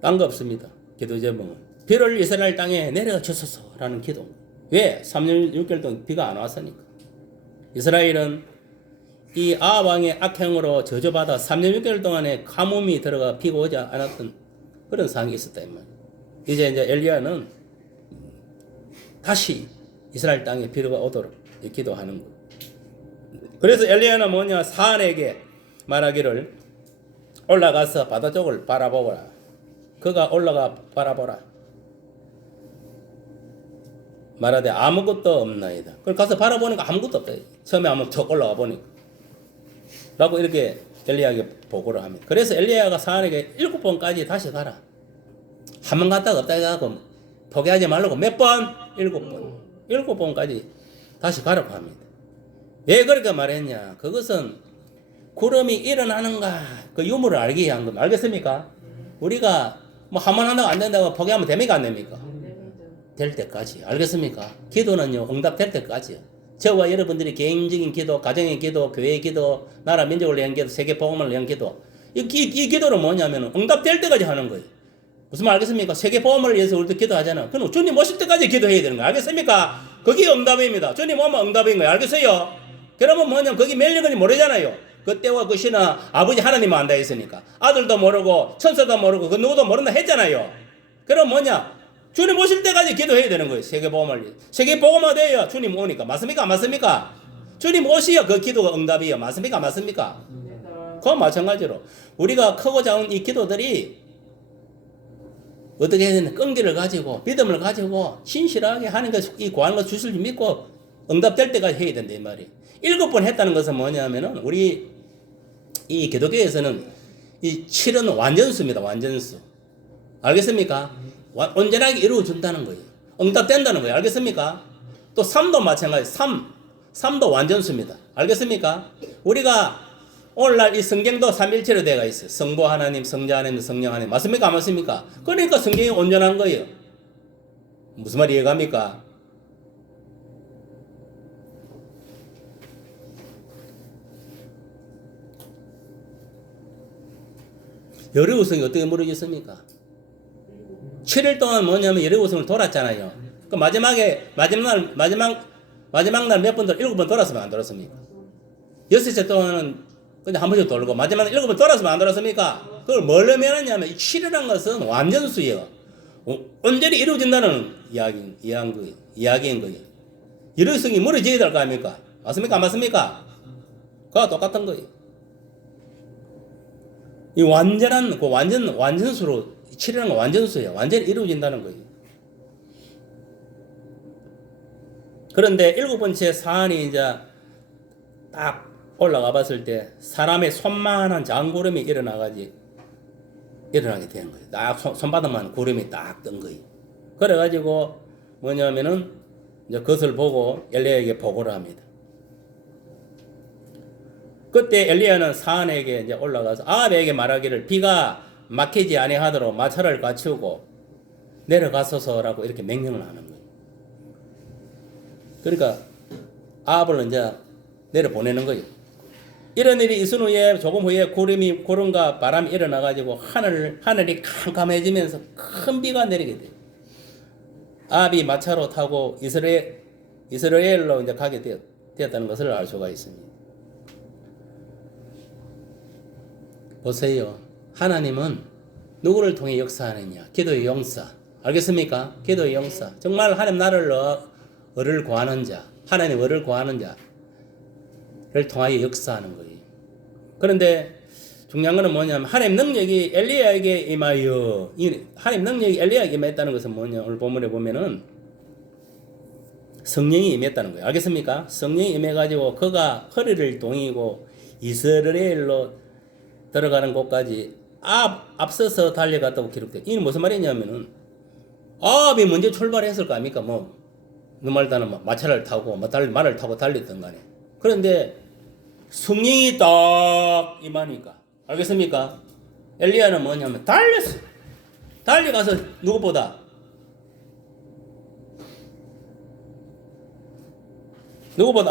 딴 거 없습니다. 기도 제목은 비를 이스라엘 땅에 내려주소서라는 기도. 왜? 3년 6개월 동안 비가 안 왔으니까. 이스라엘은 이 아합 왕의 악행으로 저주받아 3년 6개월 동안에 가뭄이 들어가 비가 오지 않았던 그런 상황이 있었다 이 말이에요. 이제 엘리야는 다시 이스라엘 땅에 비가 오도록 기도하는 거예요. 그래서 엘리야는 뭐냐? 사안에게 말하기를 올라가서 바다 쪽을 바라보라. 그가 올라가 바라보라. 말하되 아무것도 없나이다. 그걸 가서 바라보니까 아무것도 없다. 처음에 한번 척 올라가 보니까. 라고 이렇게 엘리야에게 보고를 합니다. 그래서 엘리야가 사안에게 7번까지 다시 가라. 한 번 갔다가 없다 해가지고 포기하지 말라고 몇 번? 7번. 7번까지 다시 가라고 합니다. 왜 그렇게 말했냐? 그것은 구름이 일어나는가 그 유무를 알기 위한 겁니다. 알겠습니까? 우리가 뭐 한 번 한다고 안 된다고 포기하면 됩니까? 안 됩니까? 될 때까지. 알겠습니까? 기도는요, 응답될 때까지요. 저와 여러분들이 개인적인 기도, 가정의 기도, 교회의 기도, 나라 민족을 위한 기도, 세계 복음을 위한 기도. 이 기도는 뭐냐면 응답될 때까지 하는 거예요. 무슨 말 알겠습니까? 세계 복음을 위해서 우리도 기도하잖아. 그럼 주님 오실 때까지 기도해야 되는 거예요. 알겠습니까? 그게 응답입니다. 주님 오면 응답인 거예요. 알겠어요? 그러면 뭐냐면 거기 몇 년인지 모르잖아요. 그때와 그 시나 아버지 하나님만 안다 했으니까. 아들도 모르고 천사도 모르고 그 누구도 모른다 했잖아요. 그럼 뭐냐? 주님 오실 때까지 기도해야 되는 거예요. 세계복음을. 세계복음화 돼야 주님 오니까. 맞습니까? 맞습니까? 주님 오시야 그 기도가 응답이에요. 맞습니까? 맞습니까? 그와 마찬가지로 우리가 크고 작은 이 기도들이 어떻게 해야 되나 끈기를 가지고 믿음을 가지고 신실하게 하나님께서 이 구하는 것 주실 줄 믿고 응답될 때까지 해야 된다 이 말이. 7번 했다는 것은 뭐냐면은 우리 이 기독교에서는 이 7은 완전수입니다. 완전수. 알겠습니까? 온전하게 이루어준다는 거예요. 응답된다는 거예요. 알겠습니까? 또 3도 마찬가지. 3도 완전수입니다. 알겠습니까? 우리가 오늘날 이 성경도 삼일체로 되어 있어요. 성부 하나님, 성자 하나님, 성령 하나님. 맞습니까? 안 맞습니까? 그러니까 성경이 온전한 거예요. 무슨 말이 이해갑니까? 열의 우성이 어떻게 무너졌습니까? 7일 동안 뭐냐면 열의 우성을 돌았잖아요. 그 마지막 날 몇 번 7번 돌았으면 안 돌았습니까? 6째 동안은 그냥 한 번씩 돌고 마지막에 7번 돌았으면 안 돌았습니까? 그걸 뭘 의미하느냐면 이 7이라는 것은 완전수예요. 온전히 이루어진다는 이야기인 거예요. 열의성이 무너져야 될 거 아닙니까? 맞습니까? 안 맞습니까? 그와 똑같은 거예요. 이 완전한 그 완전수로 7이라는 건 완전수예요. 완전히 이루어진다는 거예요. 그런데 7번째 사안이 이제 딱 올라가 봤을 때 사람의 손만한 작은 구름이 일어나게 된 거예요. 딱 손바닥만 구름이 딱 뜬 거예요. 그래가지고 뭐냐면은 이제 그것을 보고 엘리야에게 보고를 합니다. 그때 엘리야는 사안에게 이제 올라가서 아합에게 말하기를 비가 막히지 아니하도록 마차를 갖추고 내려가소서라고 이렇게 명령을 하는 거예요. 그러니까 아합을 이제 내려 보내는 거예요. 이런 일이 있은 후에 조금 후에 구름과 바람이 일어나가지고 하늘이 캄캄해지면서 큰 비가 내리게 돼요. 아합이 마차로 타고 이스라엘로 이제 가게 되었다는 것을 알 수가 있습니다. 보세요. 하나님은 누구를 통해 역사하느냐? 기도의 용사. 알겠습니까? 기도의 용사. 정말 하나님 나를 을을 구하는 자, 하나님 을을 구하는 자를 통하여 역사하는 거예요. 그런데 중요한 것은 뭐냐면 하나님 능력이 엘리야에게 임하여 하나님 능력이 엘리야에게 임했다는 것은 뭐냐? 오늘 본문에 보면은 성령이 임했다는 거예요. 알겠습니까? 성령이 임해가지고 그가 허리를 동이고 이스라엘로 들어가는 곳까지 앞서서 달려갔다고 기록돼요. 이는 무슨 말이냐면은 아합이 먼저 출발했을 거 아닙니까? 말따는 마차를 타고 말을 타고 달렸던 간에. 그런데 성령이 딱 임하니까 알겠습니까? 엘리야는 뭐냐면 달려가서 누구보다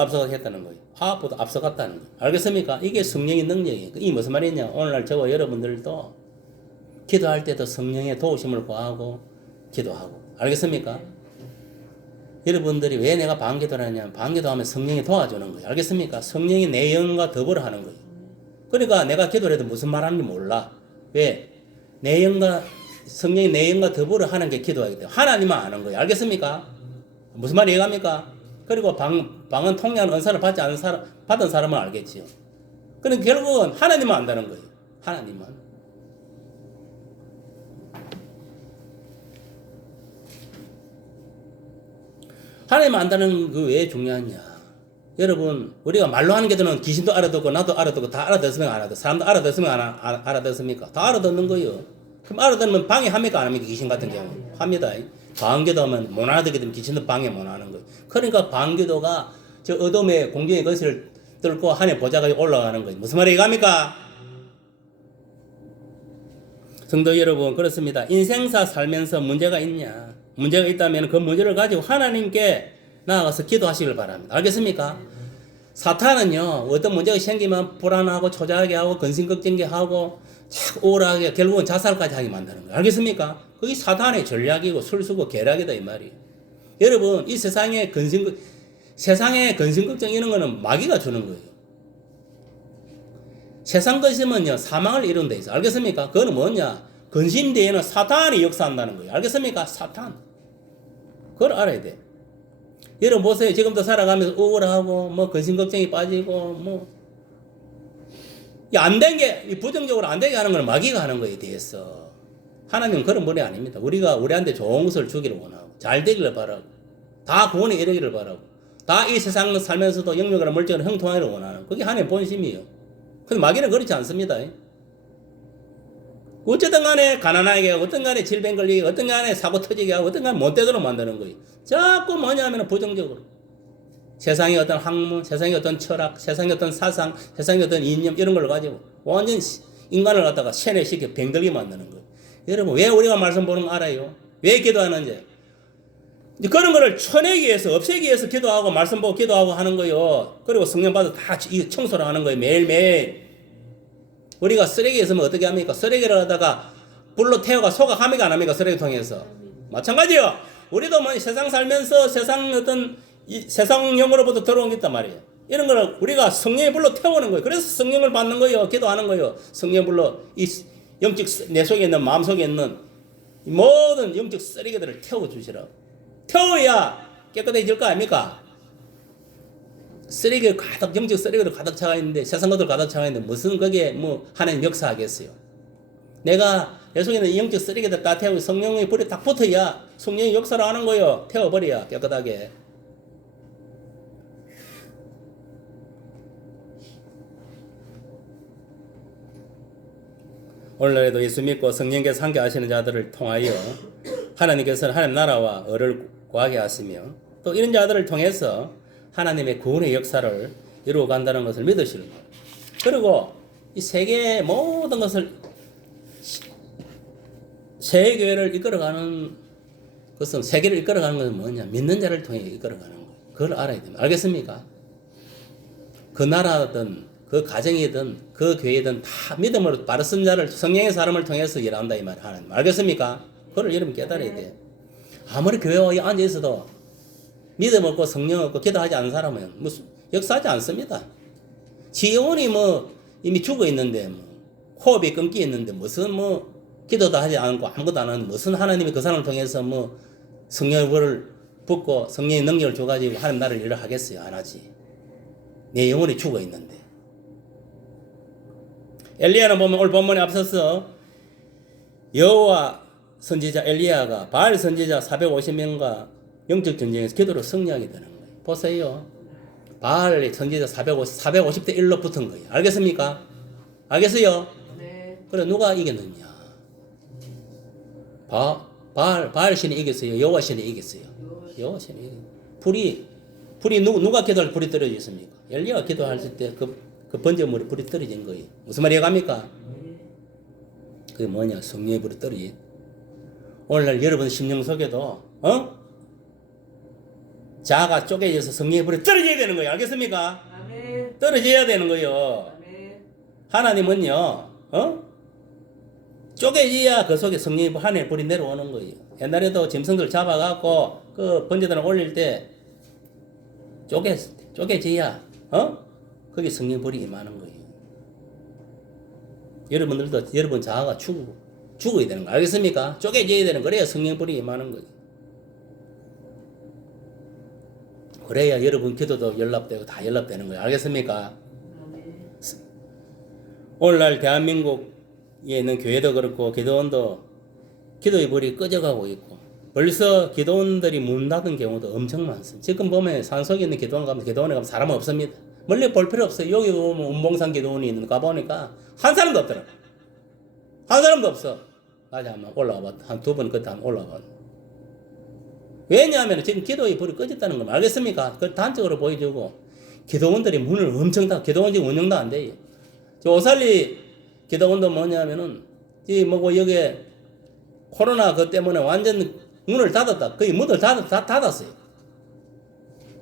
앞서갔다는 거예요. 아합보다 앞서갔다는 거예요. 알겠습니까? 이게 성령의 능력이에요. 이게 무슨 말이냐? 오늘날 저와 여러분들도 기도할 때도 성령의 도우심을 구하고 기도하고. 알겠습니까? 여러분들이 왜 내가 방기도를 하냐면 방기도하면 성령이 도와주는 거예요. 알겠습니까? 성령이 내 영과 더불어 하는 거예요. 그러니까 내가 기도를 해도 무슨 말하는지 몰라. 왜? 성령이 내 영과 더불어 하는 게 기도하기 때문에 하나님만 아는 거예요. 알겠습니까? 무슨 말이 이해갑니까? 그리고 방언 통역하는 은사를 받은 사람은 알겠지요. 그러니까 결국은 하나님만 안다는 거예요. 하나님만. 하나님 안다는 그 왜 중요하냐? 여러분, 우리가 말로 하는 게들은 귀신도 알아듣고 나도 알아듣고 다 알아듣으면 안 알아듣. 사람도 알아듣으면 안 알아듣습니까? 다 알아듣는 거예요. 그럼 알아듣으면 방해합니까? 안 합니까? 귀신 같은 경우 합니다. 방기도하면 못 알아듣게 되면 귀신도 방해 못 하는 거예요. 그러니까 방기도가 저 어둠의 공중의 것을 뚫고 하늘 보좌까지 올라가는 거예요. 무슨 말이 이겁니까? 성도 여러분, 그렇습니다. 인생사 살면서 문제가 있냐? 문제가 있다면 그 문제를 가지고 하나님께 나아가서 기도하시길 바랍니다. 알겠습니까? 사탄은요, 어떤 문제가 생기면 불안하고 초조하게 하고 근심걱정게 하고 자꾸 우울하게 결국은 자살까지 하게 만드는 거예요. 알겠습니까? 그게 사탄의 전략이고 술수고 계략이다 이 말이에요. 여러분, 이 세상에 근심걱정 이런 거는 마귀가 주는 거예요. 세상 것이면요, 사망을 이룬 데 있어. 알겠습니까? 그거는 뭐냐? 근심 뒤에는 사탄이 역사한다는 거예요. 알겠습니까? 사탄. 그걸 알아야 돼. 여러분 보세요. 지금도 살아가면서 우울하고 근심 걱정이 빠지고 안 된 게, 이 부정적으로 안 되게 하는 건 마귀가 하는 거에 대해서. 하나님은 그런 분이 아닙니다. 우리가 우리한테 좋은 것을 주기를 원하고, 잘 되기를 바라고, 다 구원에 이르기를 바라고, 다 이 세상 살면서도 영역이나 물질을 형통하기를 원하는, 그게 하나님의 본심이에요. 근데 마귀는 그렇지 않습니다. 어쨌든 간에 가난하게 하고, 어떤 간에 질병 걸리게, 어떤 간에 사고 터지게 하고, 어떤 간에 못되도록 만드는 거예요. 자꾸 뭐냐면 부정적으로. 세상의 어떤 학문, 세상의 어떤 철학, 세상의 어떤 사상, 세상의 어떤 이념, 이런 걸 가지고 완전 인간을 갖다가 세뇌시켜 병들게 만드는 거예요. 여러분, 왜 우리가 말씀 보는 거 알아요? 왜 기도하는지? 그런 거를 쳐내기 위해서, 없애기 위해서 기도하고, 말씀 보고 기도하고 하는 거예요. 그리고 성령 받아 다 청소를 하는 거예요. 매일매일. 우리가 쓰레기 있으면 어떻게 합니까? 쓰레기를 하다가 불로 태워가 소각합니까? 안 합니까? 쓰레기통에서. 마찬가지요. 우리도 뭐 세상 살면서 세상 어떤 세상용으로부터 들어온 게 있단 말이에요. 이런 거를 우리가 성령의 불로 태우는 거예요. 그래서 성령을 받는 거예요. 기도하는 거예요. 성령의 불로 이 영적 내 속에 있는 마음 속에 있는 모든 영적 쓰레기들을 태워주시라고. 태워야 깨끗해질 거 아닙니까? 쓰레기 가득, 영적 쓰레기도 가득 차가 있는데, 세상 것들 가득 차가 있는데, 무슨 그게 뭐 하나님 역사하겠어요? 내가 내 속에 있는 영적 쓰레기들 다 태우고 성령의 불이 딱 붙어야 성령의 역사를 하는 거예요. 태워버려야 깨끗하게. 오늘날에도 예수 믿고 성령께서 함께 하시는 자들을 통하여 하나님께서는 하나님 나라와 을을 구하게 하시며, 또 이런 자들을 통해서 하나님의 구원의 역사를 이루어 간다는 것을 믿으시는 거예요. 그리고 이 세계의 모든 것을, 세계를 이끌어가는 것은, 세계를 이끌어가는 것은 뭐냐? 믿는 자를 통해 이끌어가는 거예요. 그걸 알아야 됩니다. 알겠습니까? 그 나라든 그 가정이든 그 교회든 다 믿음으로 바로 쓴 자를, 성령의 사람을 통해서 일한다 이 말 하는. 알겠습니까? 그걸 여러분 깨달아야 돼. 아무리 교회에 앉아 있어도 믿음 없고 성령 없고 기도하지 않는 사람은 무슨 역사하지 않습니다. 지 영혼이 뭐 이미 죽어 있는데, 뭐 호흡이 끊기 있는데, 무슨 뭐 기도도 하지 않고 아무것도 안 하는, 무슨 하나님이 그 사람을 통해서 뭐 성령의 불을 붓고 성령의 능력을 줘가지고 하나님 나라를 일을 하겠어요? 안 하지. 내 영혼이 죽어 있는데. 엘리야는 보면 오늘 본문에 앞서서 여호와 선지자 엘리야가 바알 선지자 450명과 영적 전쟁에서 기도로 승리하게 되는 거예요. 보세요. 바알 선지자 450대 1로 붙은 거예요. 알겠습니까? 알겠어요? 네. 그래 누가 이겼느냐? 바알 신이 이겼어요? 여호와 신이 이겼어요? 여호와 신이 이겼어요. 불이 누가 기도할 불이 떨어져 있습니까? 엘리야가 기도할 때 그 번제물에 불이 떨어진 거예요. 무슨 말이 갑니까? 그게 뭐냐? 성령의 불이 떨어지. 오늘날 여러분 심령 속에도 자아가 쪼개져서 성령의 불이 떨어져야 되는 거예요. 알겠습니까? 아멘. 떨어져야 되는 거예요. 아멘. 하나님은요, 쪼개져야 그 속에 성령의 불, 하늘의 불이 내려오는 거예요. 옛날에도 짐승들 잡아갖고 그 번제단을 올릴 때 쪼개져야 거기 성령의 불이 임하는 거예요. 여러분들도 여러분 자아가 죽어야 되는 거 알겠습니까? 쪼개져야 되는 거래야 성령의 불이 임하는 거예요. 그래야 여러분 기도도 연락되고 다 연락되는 거예요. 알겠습니까? 오늘날 대한민국에 있는 교회도 그렇고 기도원도 기도의 불이 꺼져가고 있고 벌써 기도원들이 문 닫은 경우도 엄청 많습니다. 지금 보면 산속에 있는 기도원 가면 기도원에 가면 사람 없습니다. 멀리 볼 필요 없어요. 여기 보면 운봉산 기도원이 있는 거 가보니까 한 사람도 없더라. 한 사람도 없어. 낮에 한번 올라와 봤. 한 두 번 그때 한번 올라와 봤. 왜냐하면 지금 기도의 불이 꺼졌다는 걸 알겠습니까? 그걸 단적으로 보여주고 기도원들이 문을 엄청 닫고 기도원 지금 운영도 안 돼요. 저 오살리 기도원도 뭐냐면은 이 뭐고 여기에 코로나 그 때문에 완전 문을 닫았다. 거의 문을 다 닫았어요.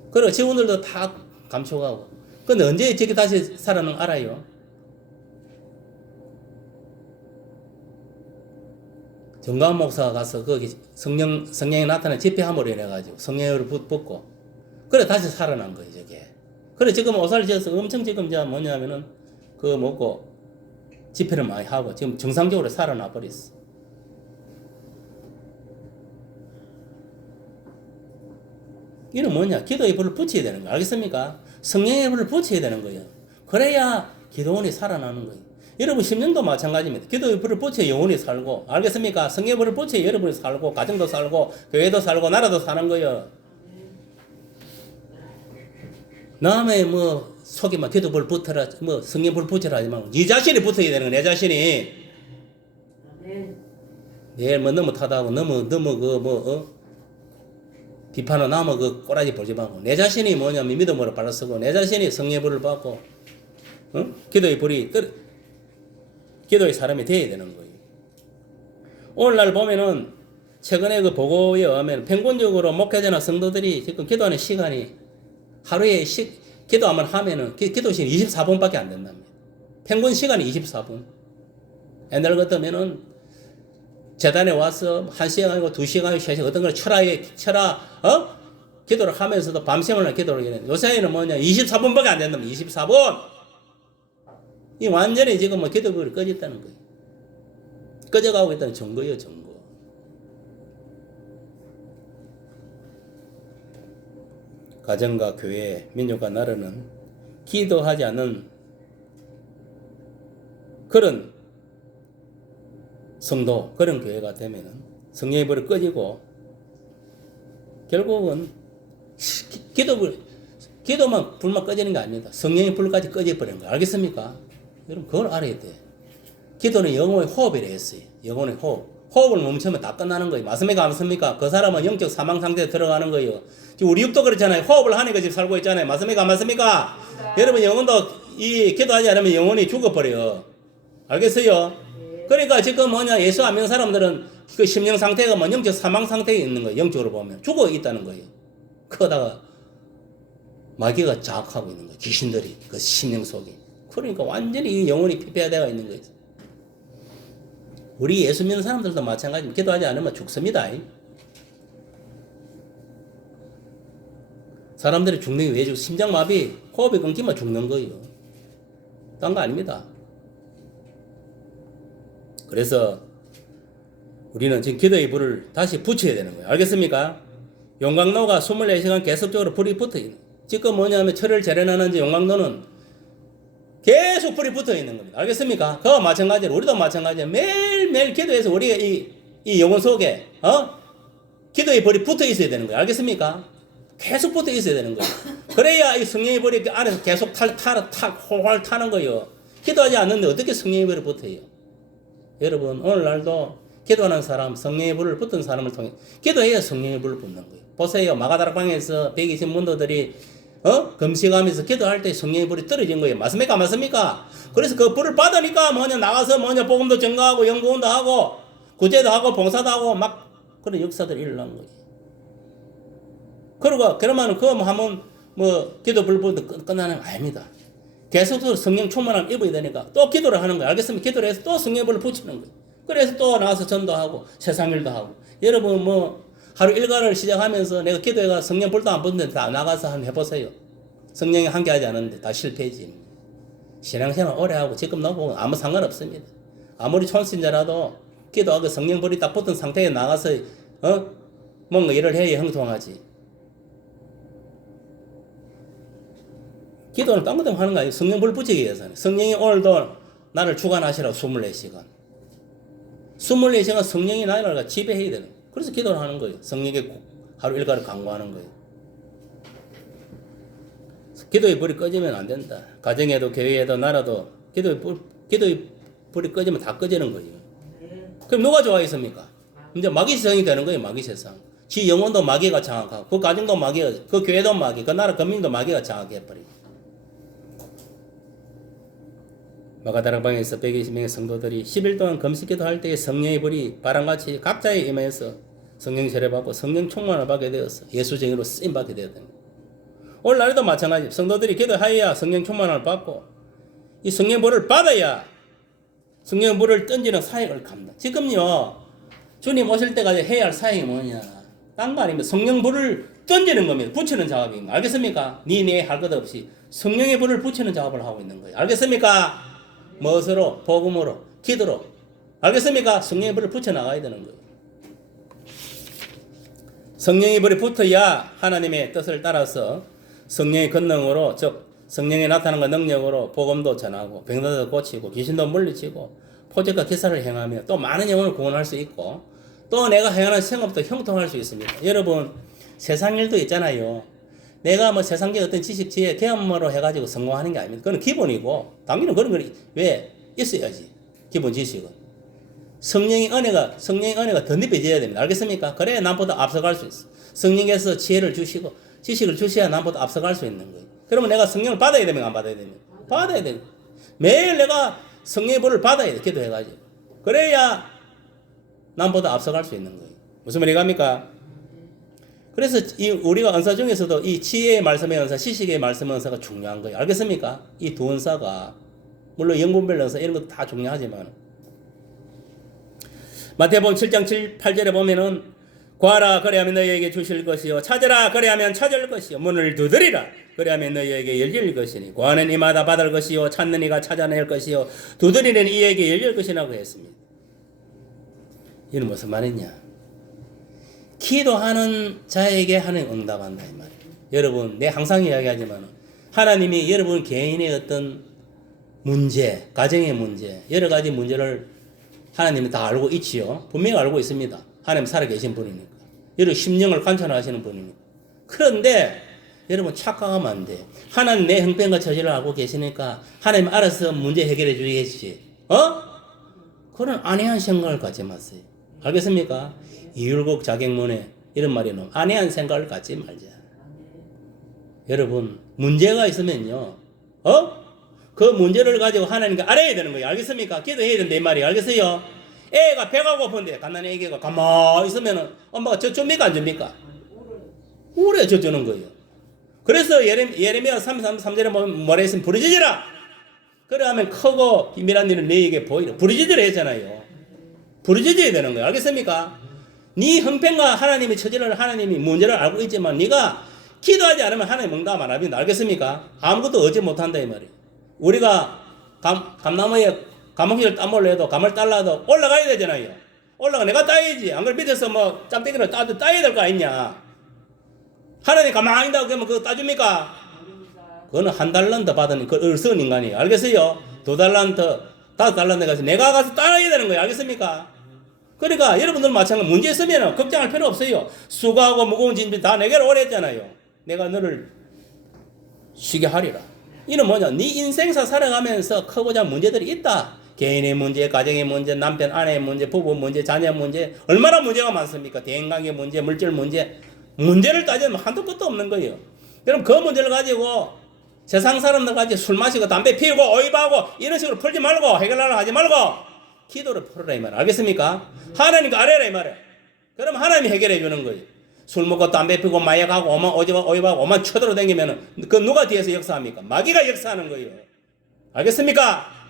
그리고 직원들도 다 감춰가고. 근데 언제 저기 다시 살아는 알아요? 정가은 목사가 가서 거기 성령이 나타난 집회함으로 인해가지고 성령을 붙고 그래 다시 살아난 거예요 저게. 그래 지금 오살 지어서 엄청 지금 이제 뭐냐면은 그거 먹고 집회를 많이 하고 지금 정상적으로 살아나 버렸어. 이는 뭐냐? 기도의 불을 붙여야 되는 거야. 알겠습니까? 성령의 불을 붙여야 되는 거예요. 그래야 기도원이 살아나는 거예요. 여러분 심령도 마찬가지입니다. 기도의 불을 붙여 영혼이 살고, 알겠습니까? 성령의 불을 붙여 여러분이 살고, 가정도 살고, 교회도 살고, 나라도 사는 거예요. 남의 뭐 속에 막 기도 불 붙어라, 뭐 성령 불 붙여라 하지 말고 네 자신이 붙어야 되는 거야. 내 자신이. 내일 뭐 너무 타다하고 너무 비판을 남아 그 꼬라지 보지 말고 내 자신이 뭐냐면 믿음으로 발라 쓰고 내 자신이 성령의 불을 받고 기도의 불이 기도의 사람이 되어야 되는 거예요. 오늘날 보면은 최근에 그 보고에 의하면 평균적으로 목회자나 성도들이 지금 기도하는 시간이 하루에 기도하면 하면은 기도 시간이 24분밖에 안 된답니다. 평균 시간이 24분. 옛날 같으면은 재단에 와서 1시간이고 2시간이고 3시간 어떤 걸 기도를 하면서도 밤샘을 기도를 해야 되는데 요새는 뭐냐 24분밖에 안 된답니다. 24분. 이 완전히 지금 뭐 기도불이 꺼졌다는 거예요. 꺼져가고 있다는 증거예요, 증거. 가정과 교회, 민족과 나라는 기도하지 않는 그런 성도, 그런 교회가 되면은 성령의 불이 꺼지고 결국은 기도만 불만 꺼지는 게 아닙니다. 성령의 불까지 꺼져버리는 거예요. 알겠습니까? 여러분 그걸 알아야 돼. 기도는 영혼의 호흡이라 했어요. 영혼의 호흡. 호흡을 멈추면 다 끝나는 거예요. 맞습니까? 안 맞습니까? 그 사람은 영적 사망 상태에 들어가는 거예요. 지금 우리 육도 그렇잖아요. 호흡을 하니까 지금 살고 있잖아요. 맞습니까? 안 맞습니까? 여러분 영혼도 기도하지 않으면 영혼이 죽어버려요. 알겠어요? 그러니까 지금 뭐냐 예수 안 믿는 사람들은 그 심령 상태가 뭐 영적 사망 상태에 있는 거예요. 영적으로 보면 죽어 있다는 거예요. 그러다가 마귀가 자학하고 있는 거예요. 귀신들이 그 심령 속에. 그러니까 완전히 영혼이 피폐화되어 있는 거예요. 우리 예수 믿는 사람들도 마찬가지입니다. 기도하지 않으면 죽습니다. 사람들이 죽는 게 왜 죽어? 심장마비, 호흡이 끊기면 죽는 거예요. 딴 거 아닙니다. 그래서 우리는 지금 기도의 불을 다시 붙여야 되는 거예요. 알겠습니까? 용광로가 24시간 계속적으로 불이 붙어 있는 거예요. 지금 뭐냐면 철을 재련하는지 용광로는 계속 불이 붙어 있는 겁니다. 알겠습니까? 그와 마찬가지로 우리도 마찬가지로 매일매일 기도해서 우리가 이 영혼 속에 기도의 불이 붙어 있어야 되는 거예요. 알겠습니까? 계속 붙어 있어야 되는 거예요. 그래야 이 성령의 불이 그 안에서 계속 활활 타는 거예요. 기도하지 않는데 어떻게 성령의 불이 붙어요? 여러분 오늘날도 기도하는 사람, 성령의 불을 붙은 사람을 통해 기도해야 성령의 불을 붙는 거예요. 보세요. 마가다락방에서 120문도들이 금식하면서 기도할 때 성령의 불이 떨어진 거예요. 맞습니까? 맞습니까? 그래서 그 불을 받으니까 나가서 복음도 전가하고 연구원도 하고 구제도 하고 봉사도 하고 막 그런 역사들이 일어난 거예요. 그러면 하면 기도 불 끝나는 거 아닙니다. 계속적으로 성령 충만함을 입어야 되니까 또 기도를 하는 거예요. 알겠습니까? 기도를 해서 또 성령의 불을 붙이는 거예요. 그래서 또 나가서 전도하고 세상 일도 하고. 여러분 하루 일과를 시작하면서 내가 기도해가 성령 불도 안 붙는데 다 나가서 한번 해보세요. 성령이 함께하지 않았는데 다 실패지. 신앙생활 오래 하고 지금 나보고 아무 상관없습니다. 아무리 촌신자라도 기도하고 성령 불이 딱 붙은 상태에 나가서 뭔가 일을 해야 형통하지. 기도는 딴 것도 하는 거 아니에요. 성령 불 붙이기 위해서는. 성령이 오늘도 나를 주관하시라고 24시간. 24시간 성령이 나를 지배해야 되는 거예요. 그래서 기도를 하는 거예요. 성령의 하루 일과를 강구하는 거예요. 기도의 불이 꺼지면 안 된다. 가정에도 교회에도 나라도 기도의 불이 꺼지면 다 꺼지는 거예요. 그럼 누가 좋아했습니까? 이제 마귀 세상이 되는 거예요. 마귀 세상. 지 영혼도 마귀가 장악하고 그 가정도 마귀가, 그 교회도 마귀, 그 나라 국민도 마귀가 장악해버리고. 마가다락방에서 120명의 성도들이 10일 동안 금식기도 할 때에 성령의 불이 바람같이 각자의 임하여서 성령 세례받고 성령 충만을 받게 되었어. 예수쟁이로 쓰임받게 되었다. 오늘날에도 마찬가지. 성도들이 기도하여야 성령 충만을 받고 이 성령 불을 받아야 성령 불을 던지는 사역을 합니다. 지금요 주님 오실 때까지 해야 할 사역이 뭐냐? 딴 거 아닙니다. 성령 불을 던지는 겁니다. 붙이는 작업인 거. 알겠습니까? 네 할 것 없이 성령의 불을 붙이는 작업을 하고 있는 거예요. 알겠습니까? 무엇으로? 복음으로, 기도로. 알겠습니까? 성령의 불을 붙여나가야 되는 거예요. 성령의 불이 붙어야 하나님의 뜻을 따라서 성령의 권능으로, 즉 성령이 나타난 그 능력으로 복음도 전하고 병들도 고치고 귀신도 물리치고 포적과 기사를 행하며 또 많은 영혼을 구원할 수 있고 또 내가 행하는 생업도 형통할 수 있습니다. 여러분 세상 일도 있잖아요. 내가 뭐 세상의 어떤 지식, 지혜, 경험으로 해가지고 성공하는 게 아닙니다. 그건 기본이고 당연히 그런 걸 왜 있어야지. 기본 지식은. 성령의 은혜가 덧입혀져야 됩니다. 알겠습니까? 그래야 남보다 앞서갈 수 있어. 성령께서 지혜를 주시고 지식을 주셔야 남보다 앞서갈 수 있는 거예요. 그러면 내가 성령을 받아야 되면 안 받아야 되면 받아야 돼. 매일 내가 성령의 불을 받아야 돼. 기도해가지고. 그래야 남보다 앞서갈 수 있는 거예요. 무슨 말이 갑니까? 그래서 우리가 은사 중에서도 이 지혜의 말씀의 은사, 지식의 말씀의 은사가 중요한 거예요. 알겠습니까? 이 두 은사가 물론 영분별 은사 이런 것도 다 중요하지만 마태복음 7장 8절에 보면은 구하라 그리하면 너희에게 주실 것이요 찾으라 그리하면 찾을 것이요 문을 두드리라 그리하면 너희에게 열릴 것이니 구하는 이마다 받을 것이요 찾는 이가 찾아낼 것이요 두드리는 이에게 열릴 것이라고 했습니다. 이는 무슨 말이냐? 기도하는 자에게 하나님 응답한다 이 말이에요. 여러분 내가 항상 이야기하지만 하나님이 여러분 개인의 어떤 문제, 가정의 문제, 여러 가지 문제를 하나님이 다 알고 있지요. 분명히 알고 있습니다. 하나님 살아계신 분이니까. 여러분 심령을 관찰하시는 분이니까. 그런데 여러분 착각하면 안 돼. 하나님 내 형편과 처지를 알고 계시니까 하나님 알아서 문제 해결해 주겠지. 그런 안해한 생각을 갖지 마세요. 알겠습니까? 이율곡 자객문에 이런 말이 나오면 안해한 생각을 갖지 말자. 여러분 문제가 있으면요. 그 문제를 가지고 하나님께 알아야 되는 거예요. 알겠습니까? 기도해야 된다 이 말이에요. 알겠어요? 애가 배가 고픈데 갓난 애기가 가만히 있으면은 엄마가 줍니까 안 줍니까? 우려 젖주는 거예요. 그래서 예레미야 33절에 보면 뭐라 했으면 부르짖으라. 그래 하면 크고 비밀한 일을 너희에게 보이라. 부르짖으라 했잖아요. 부르짖어야 되는 거예요. 알겠습니까? 네 형편과 하나님의 처지를 하나님이 문제를 알고 있지만 네가 기도하지 않으면 하나님 응답 안 합니다. 알겠습니까? 아무것도 얻지 못한다 이 말이에요. 우리가 감나무에 감옥을 따먹으려 해도 감을 딸라도 올라가야 되잖아요. 내가 따야지. 안 그러면 밑에서 뭐 짬떼기를 따야 될 거 아니냐. 하나님 가만히 있다고 그러면 그거 따줍니까? 그거는 한 달란트 받은 그 어리석은 인간이에요. 알겠어요? 2달란트, 5달란트 가서 내가 가서 따야 되는 거예요. 알겠습니까? 그러니까 여러분들 마찬가지 문제 있으면 걱정할 필요 없어요. 수고하고 무거운 짐 다 내게로 오래 했잖아요. 내가 너를 쉬게 하리라. 이는 뭐냐? 네 인생사 살아가면서 크고 작은 문제들이 있다. 개인의 문제, 가정의 문제, 남편, 아내의 문제, 부부 문제, 자녀 문제 얼마나 문제가 많습니까? 대인관계 문제, 물질 문제 문제를 따지면 한도 끝도 없는 거예요. 그럼 그 문제를 가지고 세상 사람들 가지고 술 마시고 담배 피우고 오이바하고 이런 식으로 풀지 말고 해결하려 하지 말고 기도를 풀어라 이 말. 알겠습니까? 하나님께 아뢰라 이 말이야. 그럼 하나님이 해결해 주는 거예요. 술 먹고 담배 피고 마약하고 오이바하고 오만 쳐들어 다니면은 그 누가 뒤에서 역사합니까? 마귀가 역사하는 거예요. 알겠습니까?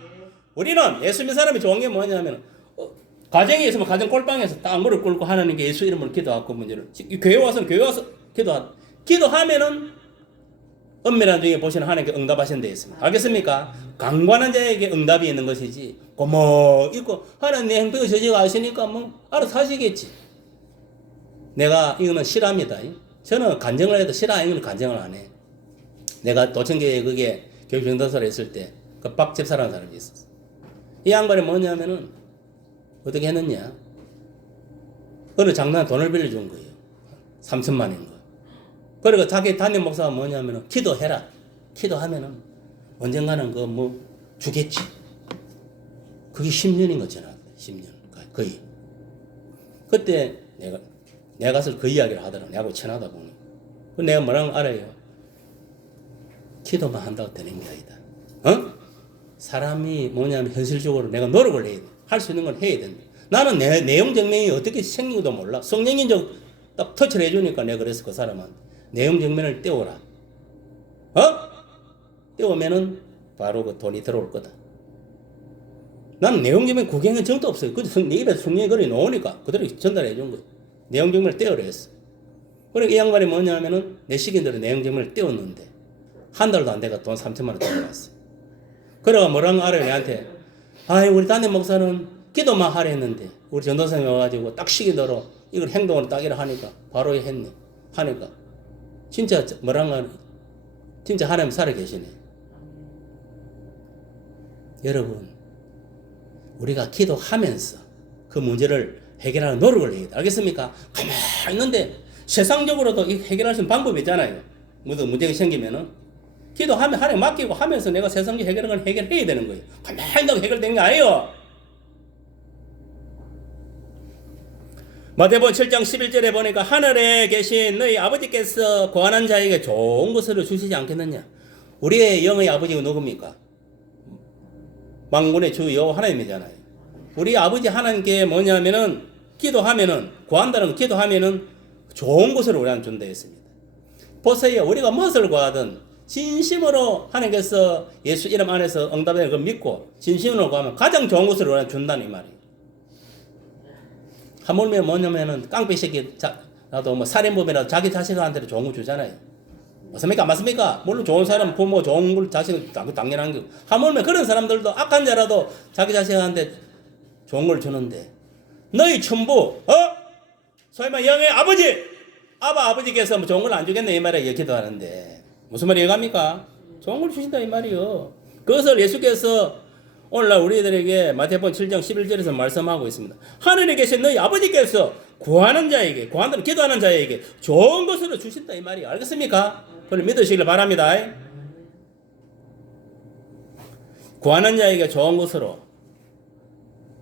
우리는 예수 믿는 사람이 좋은 게 뭐냐면 가정에 있으면 가정 꼴방에서 딱 무릎 꿇고 하나님께 예수 이름으로 기도하고 문제를 교회 와서 기도하면은 은밀한 중에 보시는 하나님께 응답하시는 데 있습니다. 알겠습니까? 강관한 자에게 응답이 있는 것이지 뭐 있고 하나님 내 행동을 저지가 아시니까 뭐 알아서 하시겠지. 내가 이거는 실합니다. 저는 간증을 해도 실화 이거는 간증을 안 해. 내가 도청교회 그게 교육정도사로 있을 때 그 박 집사라는 사람이 있었어. 이 양반이 뭐냐면은 어떻게 했느냐? 어느 장난 돈을 빌려준 거예요. 3천만인 거. 그리고 자기 담임 목사가 뭐냐면은 기도해라. 기도하면은 언젠가는 그 뭐 주겠지. 그게 10년인 거잖아. 10년 거의. 그때 내가 가서 그 이야기를 하더라고. 내하고 친하다 보니. 그 내가 뭐라고 알아요? 기도만 한다고 되는 게 아니다. 사람이 뭐냐면 현실적으로 내가 노력을 해야 돼. 할 수 있는 건 해야 된다. 나는 내용 증명이 어떻게 생긴지도 몰라. 성령인 딱 터치를 해주니까 내가 그래서 그 사람한테 내용 증명을 떼오라. 떼오면은 바로 그 돈이 들어올 거다. 나는 내용 증명 구경은 정도 없어요. 내 입에서 성령이 그리 나오니까 그대로 전달해 준 거예요. 내용 증명을 떼오라 했어. 그러니까 이 양반이 뭐냐면은 내 시기대로 내용 증명을 떼었는데 한 달도 안 돼가 돈 3천만 원 들어왔어. 그래가 뭐라고 알아요 내한테. 우리 담임 목사는 기도만 하려 했는데 우리 전도사님이 와가지고 딱 시기대로 이걸 행동으로 딱 이렇게 하니까 바로 했네. 하니까 진짜 뭐라고 하냐. 진짜 하나님 살아 계시네. 여러분, 우리가 기도하면서 그 문제를 해결하는 노력을 해야 돼. 알겠습니까? 가만히 있는데 세상적으로도 해결할 수 있는 방법이 있잖아요. 무슨 문제가 생기면은 기도하면 하나님 맡기고 하면서 내가 세상적 해결하는 걸 해결해야 되는 거예요. 가만히 있다고 해결되는 게 아니에요. 마태복음 7장 11절에 보니까 하늘에 계신 너희 아버지께서 고안한 자에게 좋은 것을 주시지 않겠느냐. 우리의 영의 아버지가 누굽니까? 만군의 주 여호와 하나님이잖아요. 우리 아버지 하나님께 뭐냐면은 기도하면은 구한다는 거 기도하면은 좋은 것을 우리한테 준다 했습니다. 보세요. 우리가 무엇을 구하든 진심으로 하나님께서 예수 이름 안에서 응답을 그 믿고 진심으로 구하면 가장 좋은 것을 우리한테 준다는 이 말이에요. 하물며 뭐냐면은 깡패 새끼 나도 뭐 살인범이라도 자기 자식한테도 좋은 거 주잖아요. 맞습니까? 맞습니까? 물론 좋은 사람 부모 좋은 걸 자식 당연한 게 하물며 그런 사람들도 악한 자라도 자기 자식한테 좋은 걸 주는데 너희 천부 소위 말 영의 아버지께서 뭐 좋은 걸 안 주겠네 이 말에 기도하는데 무슨 말이 이해갑니까? 좋은 걸 주신다 이 말이요. 그것을 예수께서 오늘날 우리들에게 마태복음 7장 11절에서 말씀하고 있습니다. 하늘에 계신 너희 아버지께서 구하는 자에게 기도하는 자에게 좋은 것으로 주신다 이 말이에요. 알겠습니까? 그걸 믿으시길 바랍니다. 구하는 자에게 좋은 것으로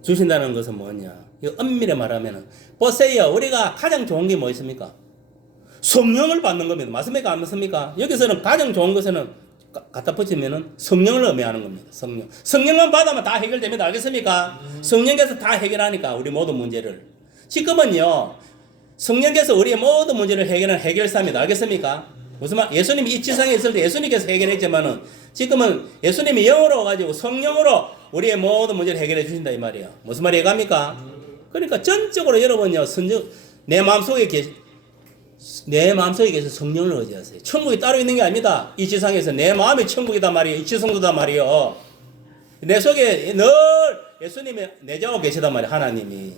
주신다는 것은 뭐냐? 이 엄밀히 말하면은 보세요. 우리가 가장 좋은 게 뭐 있습니까? 성령을 받는 겁니다. 맞습니까? 안 맞습니까? 여기서는 가장 좋은 것은 갖다 붙이면은 성령을 의미하는 겁니다. 성령만 받으면 다 해결됩니다. 알겠습니까? 성령께서 다 해결하니까 우리 모든 문제를. 지금은요 성령께서 우리의 모든 문제를 해결하는 해결사입니다. 알겠습니까? 무슨 말? 예수님이 이 지상에 있을 때 예수님께서 해결했지만은 지금은 예수님이 영으로 가지고 성령으로 우리의 모든 문제를 해결해 주신다 이 말이에요. 무슨 말이 이해갑니까? 그러니까 전적으로 여러분요 내 마음속에 계신 성령을 의지하세요. 천국이 따로 있는 게 아닙니다. 이 지상에서 내 마음이 천국이다 말이에요. 이 지성도다 말이에요. 내 속에 늘 예수님이 내재하고 계시단 말이에요. 하나님이.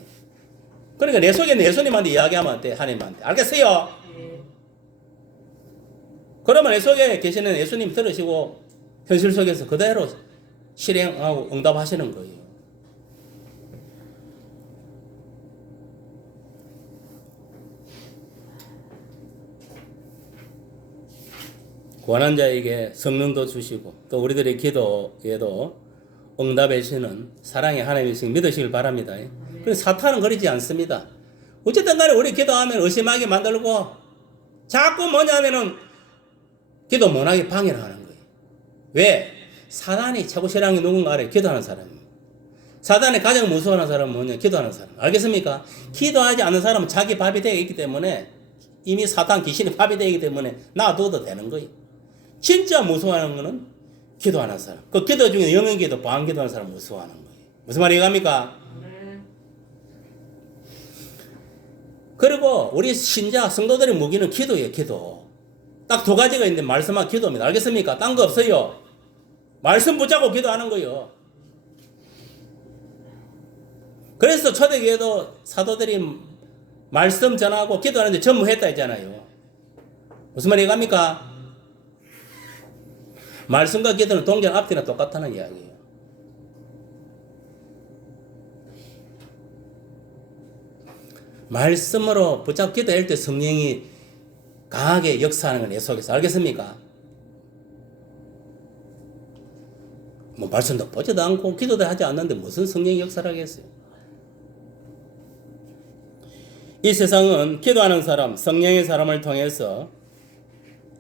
그러니까 내 속에 예수님한테 이야기하면 안 돼. 하나님한테. 알겠어요? 그러면 내 속에 계시는 예수님 들으시고 현실 속에서 그대로 실행하고 응답하시는 거예요. 구하는 자에게 성령도 주시고 또 우리들의 기도에도 응답해 주시는 사랑의 하나님이신 믿으시길 바랍니다. 그래서 사탄은 그러지 않습니다. 어쨌든 간에 우리 기도하면 의심하게 만들고 자꾸 뭐냐면은 기도 못하게 방해를 하는 거예요. 왜? 사단이 최고 싫어하는 게 누군가 알아요? 기도하는 사람입니다. 사단이 가장 무서워하는 사람은 뭐냐? 기도하는 사람. 알겠습니까? 기도하지 않는 사람은 자기 밥이 되어 있기 때문에 이미 사탄 귀신이 밥이 되기 때문에 놔둬도 되는 거예요. 진짜 무서워하는 거는 기도하는 사람. 그 기도 중에 영영기도 보안기도하는 사람 무서워하는 거예요. 무슨 말이 이해갑니까? 그리고 우리 신자 성도들의 무기는 기도예요. 기도. 딱 두 가지가 있는데 말씀하고 기도입니다. 알겠습니까? 딴 거 없어요. 말씀 붙잡고 기도하는 거예요. 그래서 초대교회도 사도들이 말씀 전하고 기도하는데 전무했다 했잖아요. 무슨 말이 이해갑니까? 말씀과 기도는 동전 앞뒤나 똑같다는 이야기예요. 말씀으로 붙잡고 기도할 때 성령이 강하게 역사하는 건 내 속에서. 알겠습니까? 뭐 말씀도 보지도 않고 기도도 하지 않는데 무슨 성령이 역사를 하겠어요? 이 세상은 기도하는 사람, 성령의 사람을 통해서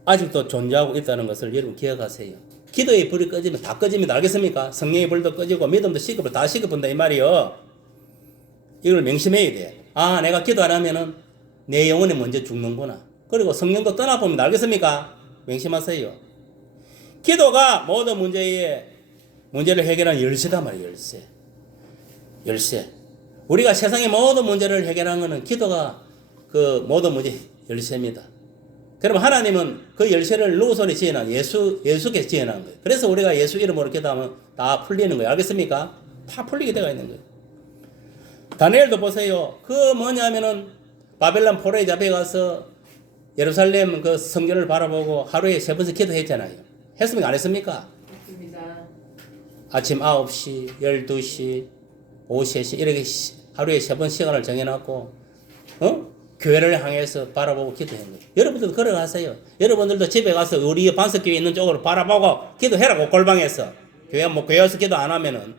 아직도 존재하고 있다는 것을 여러분 기억하세요. 기도의 불이 꺼지면 다 꺼집니다. 알겠습니까? 성령의 불도 꺼지고 믿음도 식어버려 다 식어본다 이 말이요. 이걸 명심해야 돼. 아, 내가 기도 안 하면은 내 영혼이 먼저 죽는구나. 그리고 성령도 떠나봅니다. 알겠습니까? 명심하세요. 기도가 모든 문제를 해결하는 열쇠다 말이에요. 열쇠. 우리가 세상의 모든 문제를 해결하는 것은 기도가 그 모든 문제 열쇠입니다. 그러면 하나님은 그 열쇠를 누구 손에 지어놓은 예수께 지어놓은 거예요. 그래서 우리가 예수 이름으로 기도하면 다 풀리는 거예요. 알겠습니까? 다 풀리게 되어 있는 거예요. 다니엘도 보세요. 그 뭐냐면은 바벨론 포로에 잡혀가서 예루살렘 그 성전을 바라보고 하루에 3번씩 기도했잖아요. 했습니까? 안 했습니까? 맞습니다. 아침 9시, 12시, 오후 3시 이렇게 하루에 3번 시간을 정해놨고 교회를 향해서 바라보고 기도하는 거예요. 여러분들도 걸어가세요. 여러분들도 집에 가서 우리 반석교회 있는 쪽으로 바라보고 기도해라고 골방에서. 교회 와서 기도 안 하면은.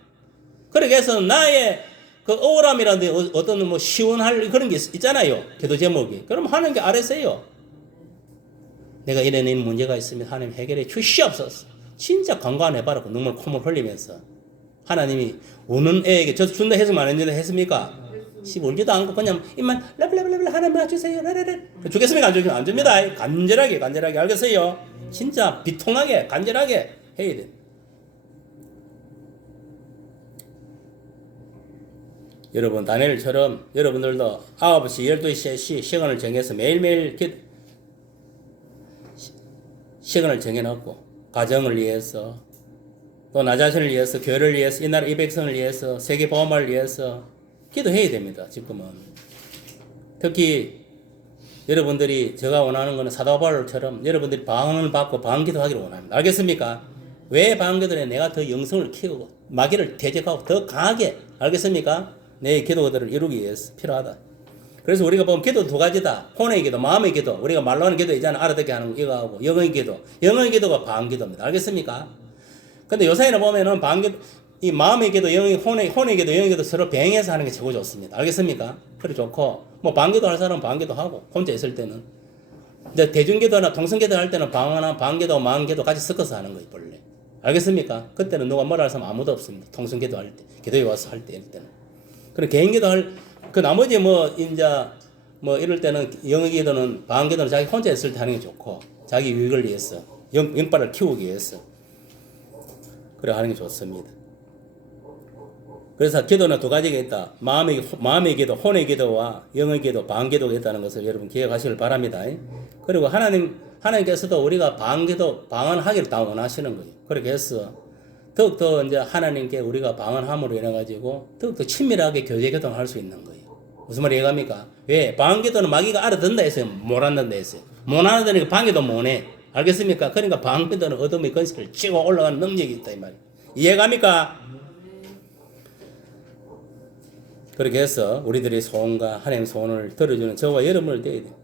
그렇게 해서 나의 그 억울함이라든지 어떤 뭐 시원할 그런 게 있잖아요. 기도 제목이. 그럼 하는 게 알았어요. 내가 이런 문제가 있으면 하나님 해결해 주시옵소서. 진짜 간과해봐라. 그 눈물 콧물 흘리면서. 하나님이 우는 애에게 저 준다 해서만 안 했습니까? 울지도 않고 그냥 입만 라블라블라블 하나님 주세요. 라라라. 주겠습니까? 안 주겠습니까? 안 줍니다. 간절하게 알겠어요? 진짜 비통하게 간절하게 해야 돼. 여러분 다니엘처럼 여러분들도 9시 12시 시간을 정해서 매일매일 시간을 정해놓고 가정을 위해서 또 나 자신을 위해서 교회를 위해서 이 나라 이 백성을 위해서 세계 보험을 위해서 기도해야 됩니다. 지금은 특히 여러분들이 제가 원하는 것은 사도 바울처럼 여러분들이 방언을 받고 방언기도 하기를 원합니다. 알겠습니까? 왜 방언기도에 내가 더 영성을 키우고 마귀를 대적하고 더 강하게 알겠습니까? 내 기도들을 이루기 위해서 필요하다. 그래서 우리가 보면 기도 두 가지다. 혼의 기도, 마음의 기도. 우리가 말로 하는 기도 있잖아. 알아듣게 하는 거 이거 하고 영의 기도. 영의 기도가 방언기도입니다. 알겠습니까? 근데 요새는 보면은 방언기도 이 마음의 기도, 혼의 기도, 영의 기도 서로 병행해서 하는 게 최고 좋습니다. 알겠습니까? 그래 좋고 뭐 방언기도 할 사람은 방언기도 하고 혼자 있을 때는 이제 대중기도나 통성기도 할 때는 방언기도, 마음기도 같이 섞어서 하는 거예요. 본래. 알겠습니까? 그때는 누가 뭐라 할 사람 아무도 없습니다. 통성기도 할 때, 기도에 와서 할 때, 이럴 때는. 그럼 개인기도 그 나머지 이럴 때는 영기도는 방기도는 자기 혼자 있을 때 하는 게 좋고 자기 유익을 위해서 영빨을 키우기 위해서 그래 하는 게 좋습니다. 그래서 기도는 두 가지가 있다. 마음의 기도, 혼의 기도와 영의 기도, 방기도가 있다는 것을 여러분 기억하시길 바랍니다. 그리고 하나님께서도 우리가 방언하기를 다 원하시는 거예요. 그렇게 해서 더욱더 이제 하나님께 우리가 방언함으로 인해 가지고 더욱더 친밀하게 교제 교통을 할 수 있는 거예요. 무슨 말이 이해갑니까? 왜? 방언기도는 마귀가 알아듣는다 했어요? 못 알아듣는다 했어요? 못 알아듣으니까 방언기도 못해. 알겠습니까? 그러니까 방언기도는 어둠의 건식을 치고 올라가는 능력이 있다 이 말이에요. 이해갑니까? 그렇게 해서 우리들의 소원과 하나님 소원을 들어주는 저와 여러분을 되어야 돼요.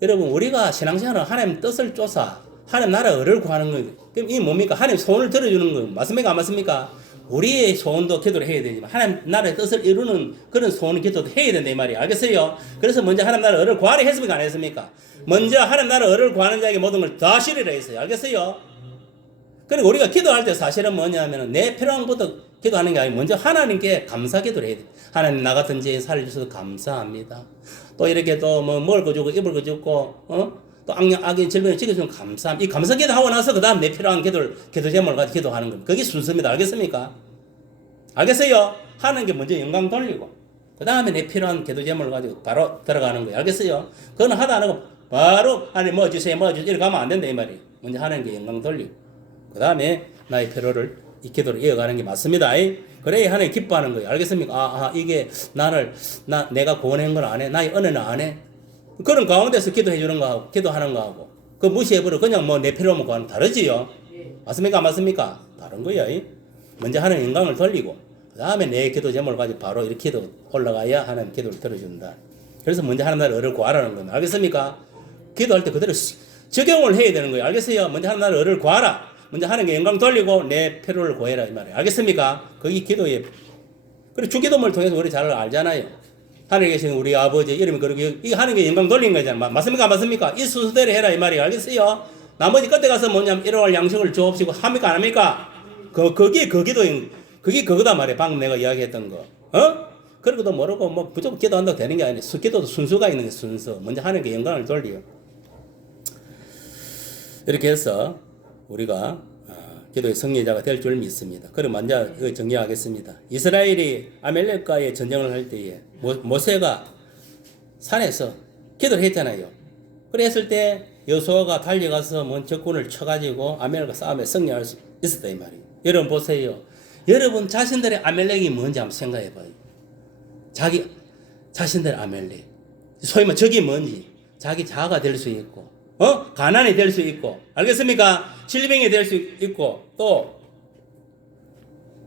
여러분 우리가 신앙생활은 하나님 뜻을 쫓아 하나님 나라 의를 구하는 거예요. 그럼 이게 뭡니까? 하나님 소원을 들어주는 거예요. 맞습니까? 안 맞습니까? 우리의 소원도 기도를 해야 되지만 하나님 나라의 뜻을 이루는 그런 소원 기도도 해야 된다 이 말이에요. 알겠어요? 그래서 먼저 하나님 나라 의를 구하려 했습니까? 안 했습니까? 먼저 하나님 나라 의를 구하는 자에게 모든 걸 다 실으라 했어요. 알겠어요? 그리고 우리가 기도할 때 사실은 뭐냐면 내 필요한 것부터 기도하는 게 아니고 먼저 하나님께 감사 기도를 해야 돼요. 하나님 나 같은 죄인 살려주셔서 감사합니다. 또 이렇게 또 뭐 먹을 거 주고 입을 거 주고 또 악인 질병을 지켜주면 감사합니다. 이 감사 기도 하고 나서 그 다음 내 필요한 기도 제목을 가지고 기도하는 겁니다. 그게 순서입니다. 알겠습니까? 알겠어요? 하는 게 먼저 영광 돌리고 그 다음에 내 필요한 기도 제목을 가지고 바로 들어가는 거예요. 알겠어요? 그거는 하다 안 하고 바로 하나님 뭐 주세요 이렇게 가면 안 된다 이 말이에요. 먼저 하는 게 영광 돌리고 그 다음에 나의 필요를 이 기도를 이어가는 게 맞습니다. 그래야 하나님 기뻐하는 거예요. 알겠습니까? 이게 내가 구원한 걸 안 해. 나의 은혜는 안 해. 그런 가운데서 기도해 주는 거하고 기도하는 거하고 그 무시해버려 그냥 뭐 내 필요만 구하는 다르지요. 맞습니까? 맞습니까? 다른 거예요. 먼저 하나님 영광을 돌리고 그 다음에 내 기도 제목을 가지고 바로 이렇게 올라가야 하나님 기도를 들어준다. 그래서 먼저 하나님 나라를 의를 구하라는 겁니다. 알겠습니까? 기도할 때 그대로 적용을 해야 되는 거예요. 알겠어요? 먼저 하나님 나라를 의를 구하라. 먼저 하나님께 영광 돌리고 내 필요를 구해라 이 말이에요. 알겠습니까? 그게 기도예요. 그리고 주기도문을 통해서 우리 잘 알잖아요. 하늘에 계신 우리 아버지 이름이 그렇게 이거 하는 게 영광 돌리는 거잖아요. 맞습니까? 맞습니까? 이 순서대로 해라 이 말이에요. 알겠어요? 나머지 끝에 가서 뭐냐면 일용할 양식을 주옵시고 합니까? 안 합니까? 그게 그거다 말이에요. 방금 내가 이야기했던 거. 그러고도 모르고 뭐 무조건 기도한다고 되는 게 아니에요. 기도도 순서가 있는 게 순서. 먼저 하나님께 영광을 돌리요. 이렇게 해서 우리가 기도의 승리자가 될 줄 믿습니다. 그럼 먼저 정리하겠습니다. 이스라엘이 아멜렉과의 전쟁을 할 때에 모세가 산에서 기도를 했잖아요. 그랬을 때 여호수아가 달려가서 적군을 쳐가지고 아멜렉과 싸움에 승리할 수 있었다 이 말이에요. 여러분 보세요. 여러분 자신들의 아멜렉이 뭔지 한번 생각해봐요. 자기 자신들의 아멜렉. 소위 말해 적이 뭔지 자기 자아가 될 수 있고 가난이 될 수 있고, 알겠습니까? 질병이 될 수 있고, 또,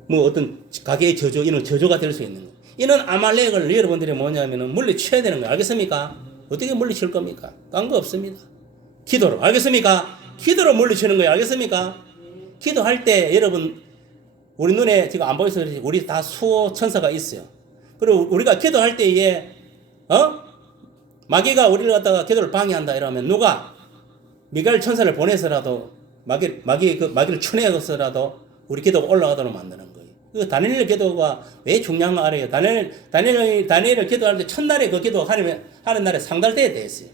뭐 어떤 가게의 저주, 이는 저주가 될 수 있는 거예요. 이는 아말렉을 여러분들이 뭐냐면은 물리쳐야 되는 거예요. 알겠습니까? 어떻게 물리칠 겁니까? 딴 거 없습니다. 기도로. 알겠습니까? 기도로 물리치는 거예요. 알겠습니까? 기도할 때 여러분 우리 눈에 지금 안 보여서 그렇지 우리 다 수호 천사가 있어요. 그리고 우리가 기도할 때에 마귀가 우리를 갖다가 기도를 방해한다 이러면 누가 미가엘 천사를 보내서라도 마귀를 쳐내서라도 우리 기도가 올라가도록 만드는 거예요. 그 다니엘 기도가 왜 중요한 거 알아요? 다니엘을 기도할 때 첫날에 그 기도가 하는 날에 상달돼야 됐어요.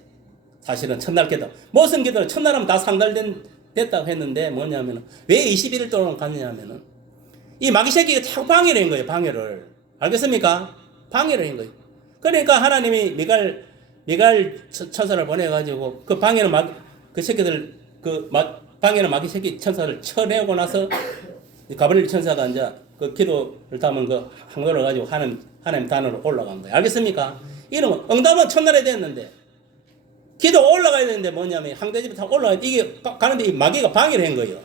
사실은 첫날 기도. 무슨 기도는 첫날하면 다 상달됐다고 했는데 뭐냐면은 왜 21일 동안 갔냐면은 이 마귀 새끼가 자꾸 방해를 한 거예요. 방해를. 알겠습니까? 방해를 한 거예요. 그러니까 하나님이 미가엘 천사를 보내가지고 그 방해는 그 새끼들 방해는 마귀 새끼 천사를 쳐내고 나서 가브리엘 천사가 이제 그 기도를 담은 그 항도를 가지고 하나님 단으로 올라간 거예요. 알겠습니까? 이러면 응답은 첫날에 됐는데 기도 올라가야 되는데 뭐냐면 항대집에 다 올라가야 돼. 이게 가는데 이 마귀가 방해를 한 거예요.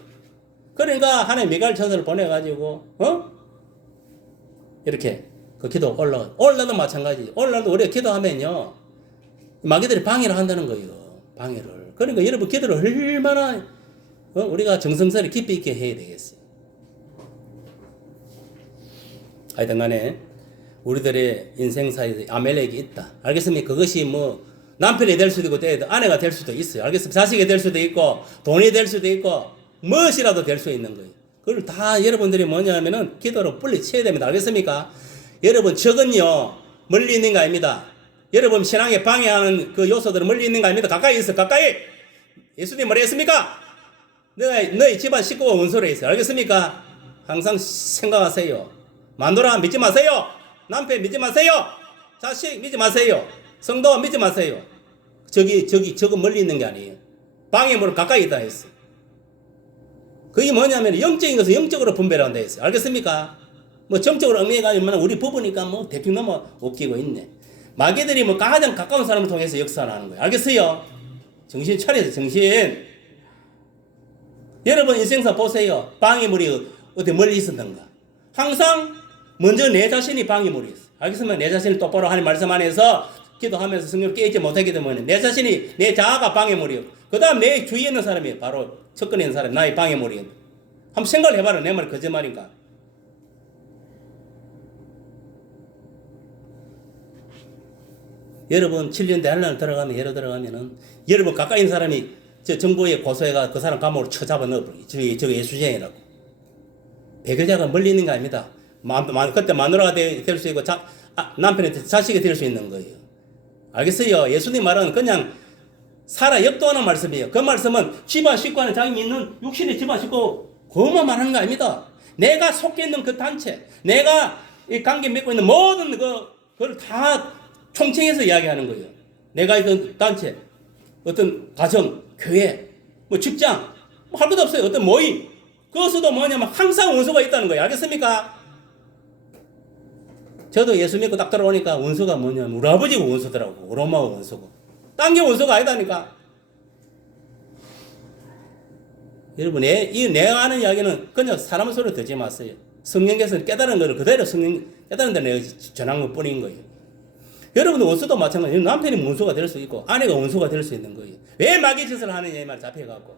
그러니까 하나님 미가엘 천사를 보내가지고 이렇게 그 기도 올라도 마찬가지. 올라도 우리가 기도하면요 마귀들이 방해를 한다는 거예요. 방해를. 그러니까 여러분 기도를 얼마나 우리가 정성스레 깊이 있게 해야 되겠어요. 하여튼 간에 우리들의 인생사에 아멜렉이 있다. 알겠습니까? 그것이 뭐 남편이 될 수도 있고 아내가 될 수도 있어요. 알겠습니까? 자식이 될 수도 있고 돈이 될 수도 있고 무엇이라도 될 수 있는 거예요. 그걸 다 여러분들이 뭐냐면은 기도로 뿌리쳐야 됩니다. 알겠습니까? 여러분 적은요 멀리 있는 거 아닙니다. 여러분 신앙에 방해하는 그 요소들은 멀리 있는 거 아닙니다. 가까이 있어. 가까이. 예수님 뭐라 했습니까? 너희 집안 식구가 원수로 있어요. 알겠습니까? 항상 생각하세요. 마누라 믿지 마세요. 남편 믿지 마세요. 자식 믿지 마세요. 성도 믿지 마세요. 저거 멀리 있는 게 아니에요. 방해물은 가까이 있다 했어. 그게 뭐냐면 영적인 것은 영적으로 분배를 한다 했어요. 알겠습니까? 뭐 정적으로 얽매가지고 우리 부부니까 뭐 대충 넘어 웃기고 있네. 마귀들이 뭐 가장 가까운 사람을 통해서 역사하는 거예요. 알겠어요? 정신 차려서 정신. 여러분 인생사 보세요. 방해물이 어디 멀리 있었던가. 항상 먼저 내 자신이 방해물이 있어. 알겠습니까? 내 자신을 똑바로 하는 말씀 안에서 기도하면서 성령을 깨닫지 못하기 때문에 내 자신이 내 자아가 방해물이요. 그 다음 내 주위에 있는 사람이 바로 접근에 있는 사람이 나의 방해물이요. 한번 생각을 해봐라. 내 말이 거짓말인가? 여러분 7년 대한란을 들어가면 예로 들어가면은 여러분 가까이 있는 사람이 저 정부에 고소해가 그 사람 감옥으로 쳐잡아 넣어버려. 저거 예수쟁이라고. 배결자가 멀리 있는 거 아닙니다. 그때 마누라가 될 수 있고 남편한테 자식이 될 수 있는 거예요. 알겠어요? 예수님 말은 그냥 살아 역도하는 말씀이에요. 그 말씀은 집안 식구 안에 자기 믿는 육신의 집안 식구 그것만 말하는 거 아닙니다. 내가 속해 있는 그 단체, 내가 이 관계 맺고 있는 모든 그걸 다 총칭해서 이야기하는 거예요. 내가 있던 단체, 어떤 가정, 교회, 뭐 직장, 뭐 할 것도 없어요. 어떤 모임. 그것도 뭐냐면 항상 원수가 있다는 거예요. 알겠습니까? 저도 예수 믿고 딱 들어오니까 원수가 뭐냐면 우리 아버지가 원수더라고. 우리 엄마가 원수고. 딴 게 원수가 아니다니까. 여러분, 내가 아는 이야기는 그냥 사람 소리 듣지 마세요. 성령께서 깨달은 것을 그대로 깨달은 대로 내가 전한 것 뿐인 거예요. 여러분도 원수도 마찬가지예요. 남편이 원수가 될 수 있고 아내가 원수가 될 수 있는 거예요. 왜 마귀 짓을 하느냐 이 말 잡혀갖고.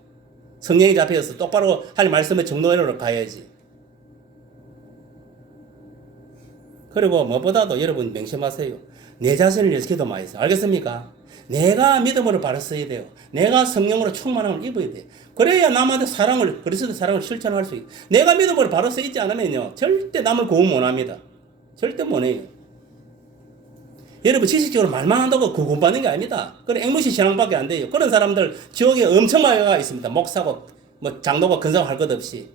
성령이 잡혀서 똑바로 할 말씀의 정도로 가야지. 그리고 무엇보다도 여러분 명심하세요. 내 자신을 위해서 기도 많이 했어요. 알겠습니까? 내가 믿음으로 바로 써야 돼요. 내가 성령으로 충만함을 입어야 돼요. 그래야 남한테 그리스도의 사랑을 실천할 수 있어요. 내가 믿음으로 바로 써 있지 않으면요. 절대 남을 구원 못 합니다. 절대 못 해요. 여러분 지식적으로 말만 한다고 구원받는 게 아닙니다. 그런 앵무새 신앙밖에 안 돼요. 그런 사람들 지옥에 엄청 많이 가 있습니다. 목사고 뭐 장로고 근사고 할 것 없이.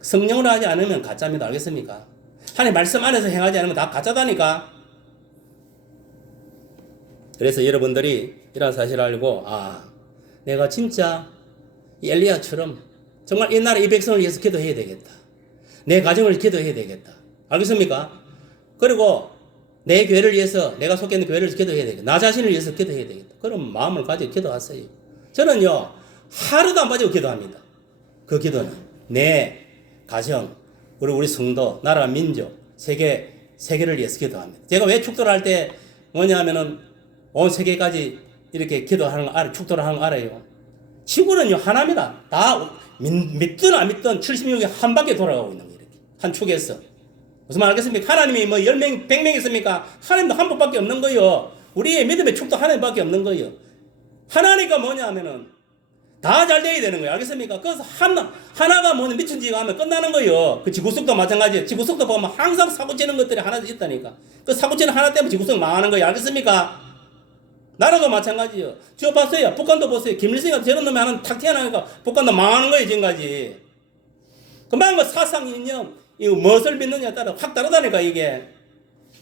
성령으로 하지 않으면 가짜입니다. 알겠습니까? 하나님 말씀 안에서 행하지 않으면 다 가짜다니까. 그래서 여러분들이 이런 사실을 알고 내가 진짜 이 엘리야처럼 정말 이 나라 이 백성을 위해서 기도해야 되겠다. 내 가정을 기도해야 되겠다. 알겠습니까? 그리고 내 교회를 위해서 내가 속해 있는 교회를 기도해야 되겠다. 나 자신을 위해서 기도해야 되겠다. 그런 마음을 가지고 기도하세요. 저는요 하루도 안 빠지고 기도합니다. 그 기도는 내 가정, 우리 성도, 나라, 민족, 세계를 위해서 기도합니다. 제가 왜 축도를 할 때 뭐냐면은 온 세계까지 이렇게 기도하는 거 알아요. 축도를 하는 거 알아요. 지구는요 하나입니다. 다 믿든 안 믿든 76이 한 바퀴 돌아가고 있는 거예요. 이렇게 한 축에서. 무슨 말 알겠습니까? 하나님이 뭐 10명, 100명 있습니까? 하나님도 한 분밖에 없는 거예요. 우리의 믿음의 축도 하나님밖에 없는 거예요. 하나니까 뭐냐면은 다 잘 돼야 되는 거예요. 알겠습니까? 그래서 하나가 뭐냐 미친 지가 하면 끝나는 거예요. 그 지구석도 마찬가지예요. 지구석도 보면 항상 사고 치는 것들이 하나 있다니까. 그 사고 치는 하나 때문에 지구석 망하는 거예요. 알겠습니까? 나라도 마찬가지예요. 저 봤어요. 북한도 보세요. 김일성이 저런 놈이 하나 탁 튀어나오니까 북한도 망하는 거예요. 지금까지. 그만 그 사상 이념 이거 무엇을 믿느냐에 따라 확 다르다니까 이게.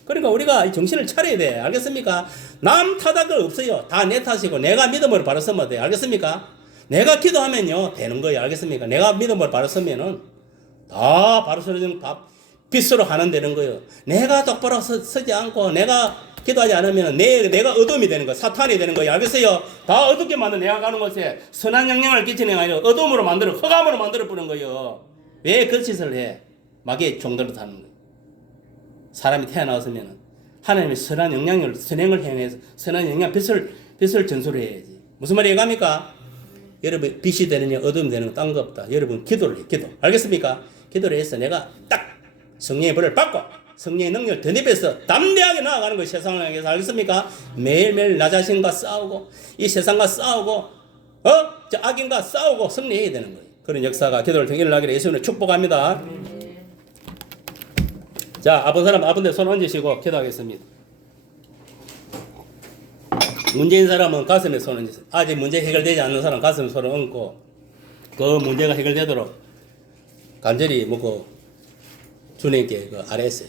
그러니까 우리가 이 정신을 차려야 돼. 알겠습니까? 남 탓할 거 없어요. 다 내 탓이고 내가 믿음으로 바로 서면 돼. 알겠습니까? 내가 기도하면요 되는 거예요. 알겠습니까? 내가 믿음으로 바로 서면은 다 바로 서는 빛으로 하는 되는 거예요. 내가 똑바로 서지 않고 내가 기도하지 않으면 내가 어둠이 되는 거예요. 사탄이 되는 거예요. 알겠어요? 다 어둡게 만든 내가 가는 곳에 선한 영향을 끼치는 게 아니라 어둠으로 만들어 흑암으로 만들어 버리는 거예요. 왜 그 짓을 해? 마귀의 종들로 타는 거예요. 사람이 태어나서면 하나님의 선한 영향을 선행을 행해서 선한 영향 빛을 전수해야지. 무슨 말이 이해갑니까? 여러분 빛이 되느냐 어둠이 되느냐 딴 거 없다. 여러분 기도를 해. 기도. 알겠습니까? 기도를 해서 내가 딱 성령의 불을 받고 성령의 능력을 덧입혀서 담대하게 나아가는 거예요. 세상을 향해서. 알겠습니까? 매일매일 나 자신과 싸우고 이 세상과 싸우고 저 악인과 싸우고 승리해야 되는 거예요. 그런 역사가 기도를 통해 일어나기를 예수님을 축복합니다. 자, 아픈 사람 아픈데 손 얹으시고 기도하겠습니다. 문제인 사람은 가슴에 손을 얹으세요. 아직 문제 해결되지 않는 사람 가슴에 손을 얹고 그 문제가 해결되도록 간절히 묻고 주님께 그 아뢰었어요.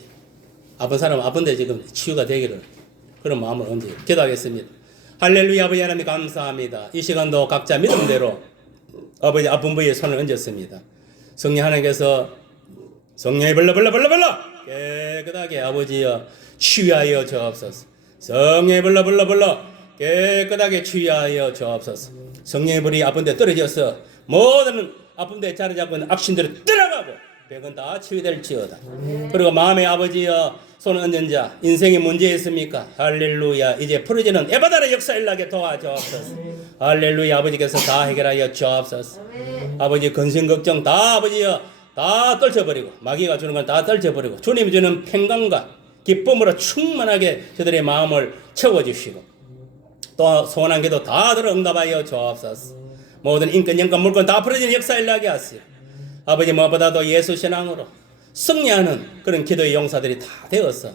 아픈 사람 아픈데 지금 치유가 되기를 그런 마음을 얹어 기도하겠습니다. 할렐루야. 아버지 하나님 감사합니다. 이 시간도 각자 믿음대로 아버지 아픈 부위에 손을 얹었습니다. 성령 하나님께서 성령이 벌러 깨끗하게 아버지여 치유하여 주옵소서. 성령이 벌러 깨끗하게 치유하여 주옵소서. 성령의 불이 아픈데 떨어져서 모든 아픈데 자리 잡고 있는 악신들을 떠나가고 병은 다 치유될지어다. 그리고 마음의 아버지여 손을 얹은 자 인생의 문제 있습니까? 할렐루야. 이제 풀어지는 에바다의 역사 일나게 도와주옵소서. 할렐루야. 아버지께서 다 해결하여 주옵소서. 아버지 근심 걱정 다 아버지여 다 떨쳐버리고 마귀가 주는 건 다 떨쳐버리고 주님이 주는 평강과 기쁨으로 충만하게 저들의 마음을 채워주시고 또 소원한 기도 다 들어 응답하여 주옵소서. 모든 인권 영권 물권 다 풀어지는 역사 일나게 하시오. 아버지 무엇보다도 예수 신앙으로 승리하는 그런 기도의 용사들이 다 되어서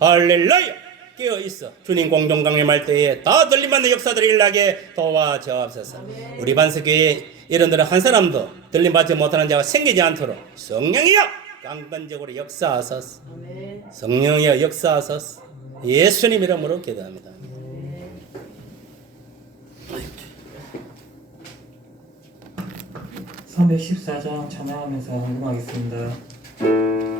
할렐루야 깨어 있어 주님 공동 강림할 때에 다 들림받는 역사들이 일나게 도와주옵소서. 우리 반석교회 이런들은 한 사람도 들림받지 못하는 자가 생기지 않도록 성령이여 강건적으로 역사하소서. 성령이여 역사하소서. 예수님 이름으로 기도합니다. 314장 찬양하면서 헌금하겠습니다.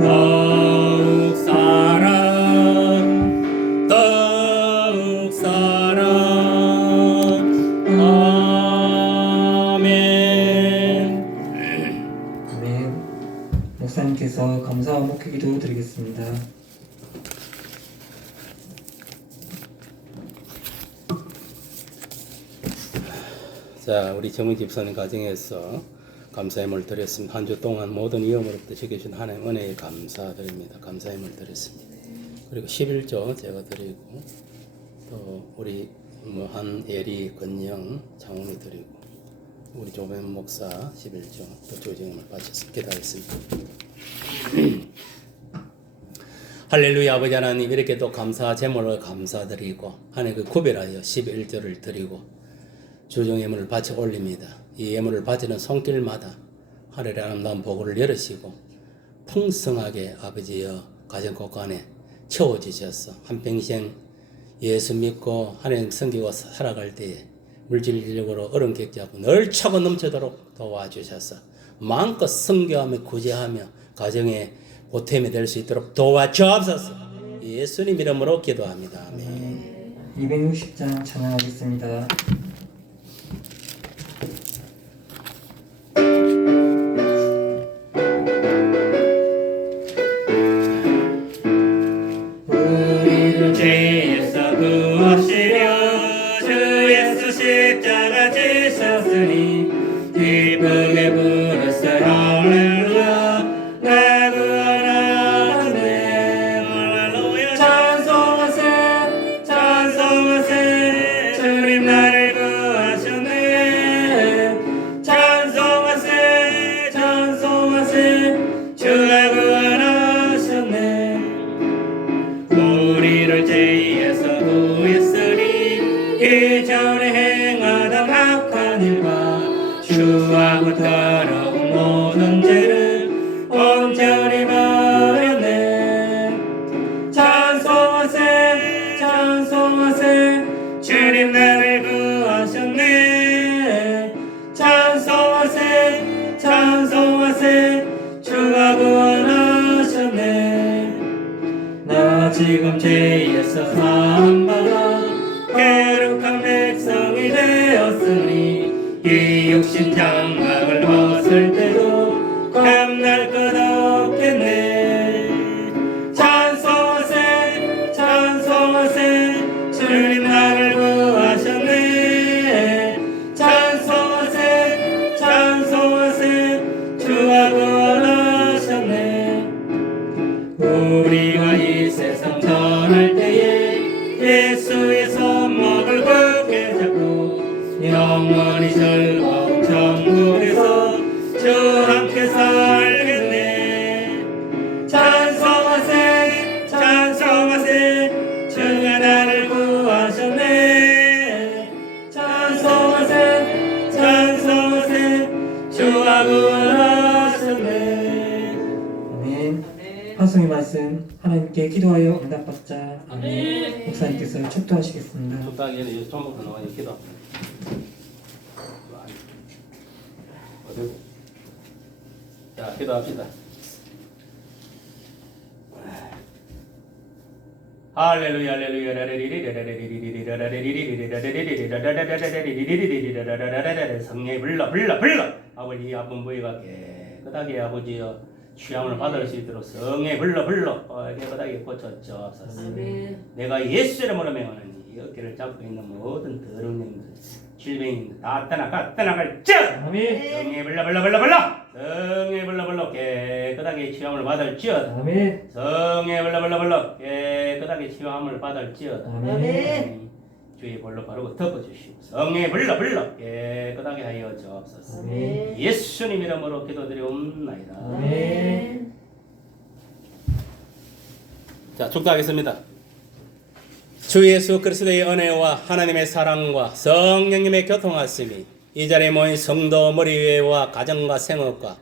더욱 사랑 더욱 사랑 아멘. 아멘. 목사님께서 감사와 목회기도 드리겠습니다. 자, 우리 정은 집사님 가정에서 감사함을 드렸습니다. 한 주 동안 모든 위험으로부터 지켜주신 하나님 은혜에 감사드립니다. 감사함을 드렸습니다. 그리고 11조 제가 드리고 또 우리 한예리, 건영, 장훈이 드리고 우리 조변 목사 11조 또 조정임을 바쳐서 기도하겠습니다. 할렐루야. 아버지 하나님, 이렇게 또 감사 제물로 감사드리고 하나님 구별하여 11조를 드리고 주종 예물을 바쳐 올립니다. 이 예물을 바치는 손길마다 하늘의 아름다운 복을 열으시고 풍성하게 아버지여 가정 곳간에 채워주셔서 한평생 예수 믿고 하나님 섬기고 살아갈 때에 물질적으로 어려운 객지하고 늘 차고 넘치도록 도와주셔서 마음껏 섬겨하며 구제하며 가정에 보탬이 될 수 있도록 도와주옵소서. 예수님 이름으로 기도합니다. 아멘. 260장 찬양하겠습니다. 우리를 죄에서 구하시려 주 예수 십자가 지셨으니 기쁘게 부르세 할렐루야 내 구원하네 할렐루야 찬송하세 찬송하세 주님 나를 구하셨네 찬송하세 찬송하세 주가 구원하셨네 우리를 죄에서 구했으니 이전에 행하던 악한 일과 추하고 더러운 모든 죄를 온전히 버렸네 찬송하세 찬송하세 주님 나를 구하셨네 찬송하세 찬송하세 주가 구원하셨네 나 지금 죄에서 사함받아 괴룩한 백성이 되었으니 이 육신 장막을 벗을 때도 겁날 것 없겠네 찬송하세 찬송하세 주님 나를 구하셨네 찬송하세 찬송하세 주가 구원하셨네 우리가 이 세상 전할 때에 예수의 손목을 굳게 잡고 영원히 즐거운 천국에서 주 함께 살겠네 찬송하세 찬송하세 주가 나를 구하셨네 찬송하세 찬송하세 주가 구원하셨네 아멘. 하성의 말씀 하나님께 기도하여 응답받자. 아멘. 목사님께서 축도하시겠습니다. 적당히 전부터 나와 기도. 어디? 자, 기도합시다. 할렐루야 할렐루야 성령이 불러 아버지 아픈 부위가 깨끗하게 아버지여 취함을 받을 수 있도록 성령이 불러 깨끗하게 고쳐주옵소서. 내가 예수 이름으로 명하노니 이 어깨를 잡고 있는 모든 더러운 영들 질병인들 다 떠나갈 자 아멘. 성령이 불러 성령이 불러 깨끗하게 취함을 받을지어다. 아멘. 성령이 불러 깨끗하게 치유함을 받을지어다. 아멘. 주의 볼로 바르고 덮어주시고 성령이 불러 깨끗하게 하여 주옵소서. 아멘. 예수님 이름으로 기도드리옵나이다. 아멘. 자, 축도하겠습니다. 주 예수 그리스도의 은혜와 하나님의 사랑과 성령님의 교통하심이 이 자리에 모인 성도 머리위에와 가정과 생업과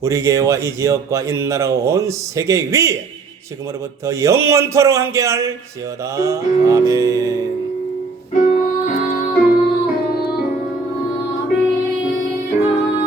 우리 교회와 이 지역과 이 나라와 온 세계 위에 지금으로부터 영원토록 함께할지어다. 아멘.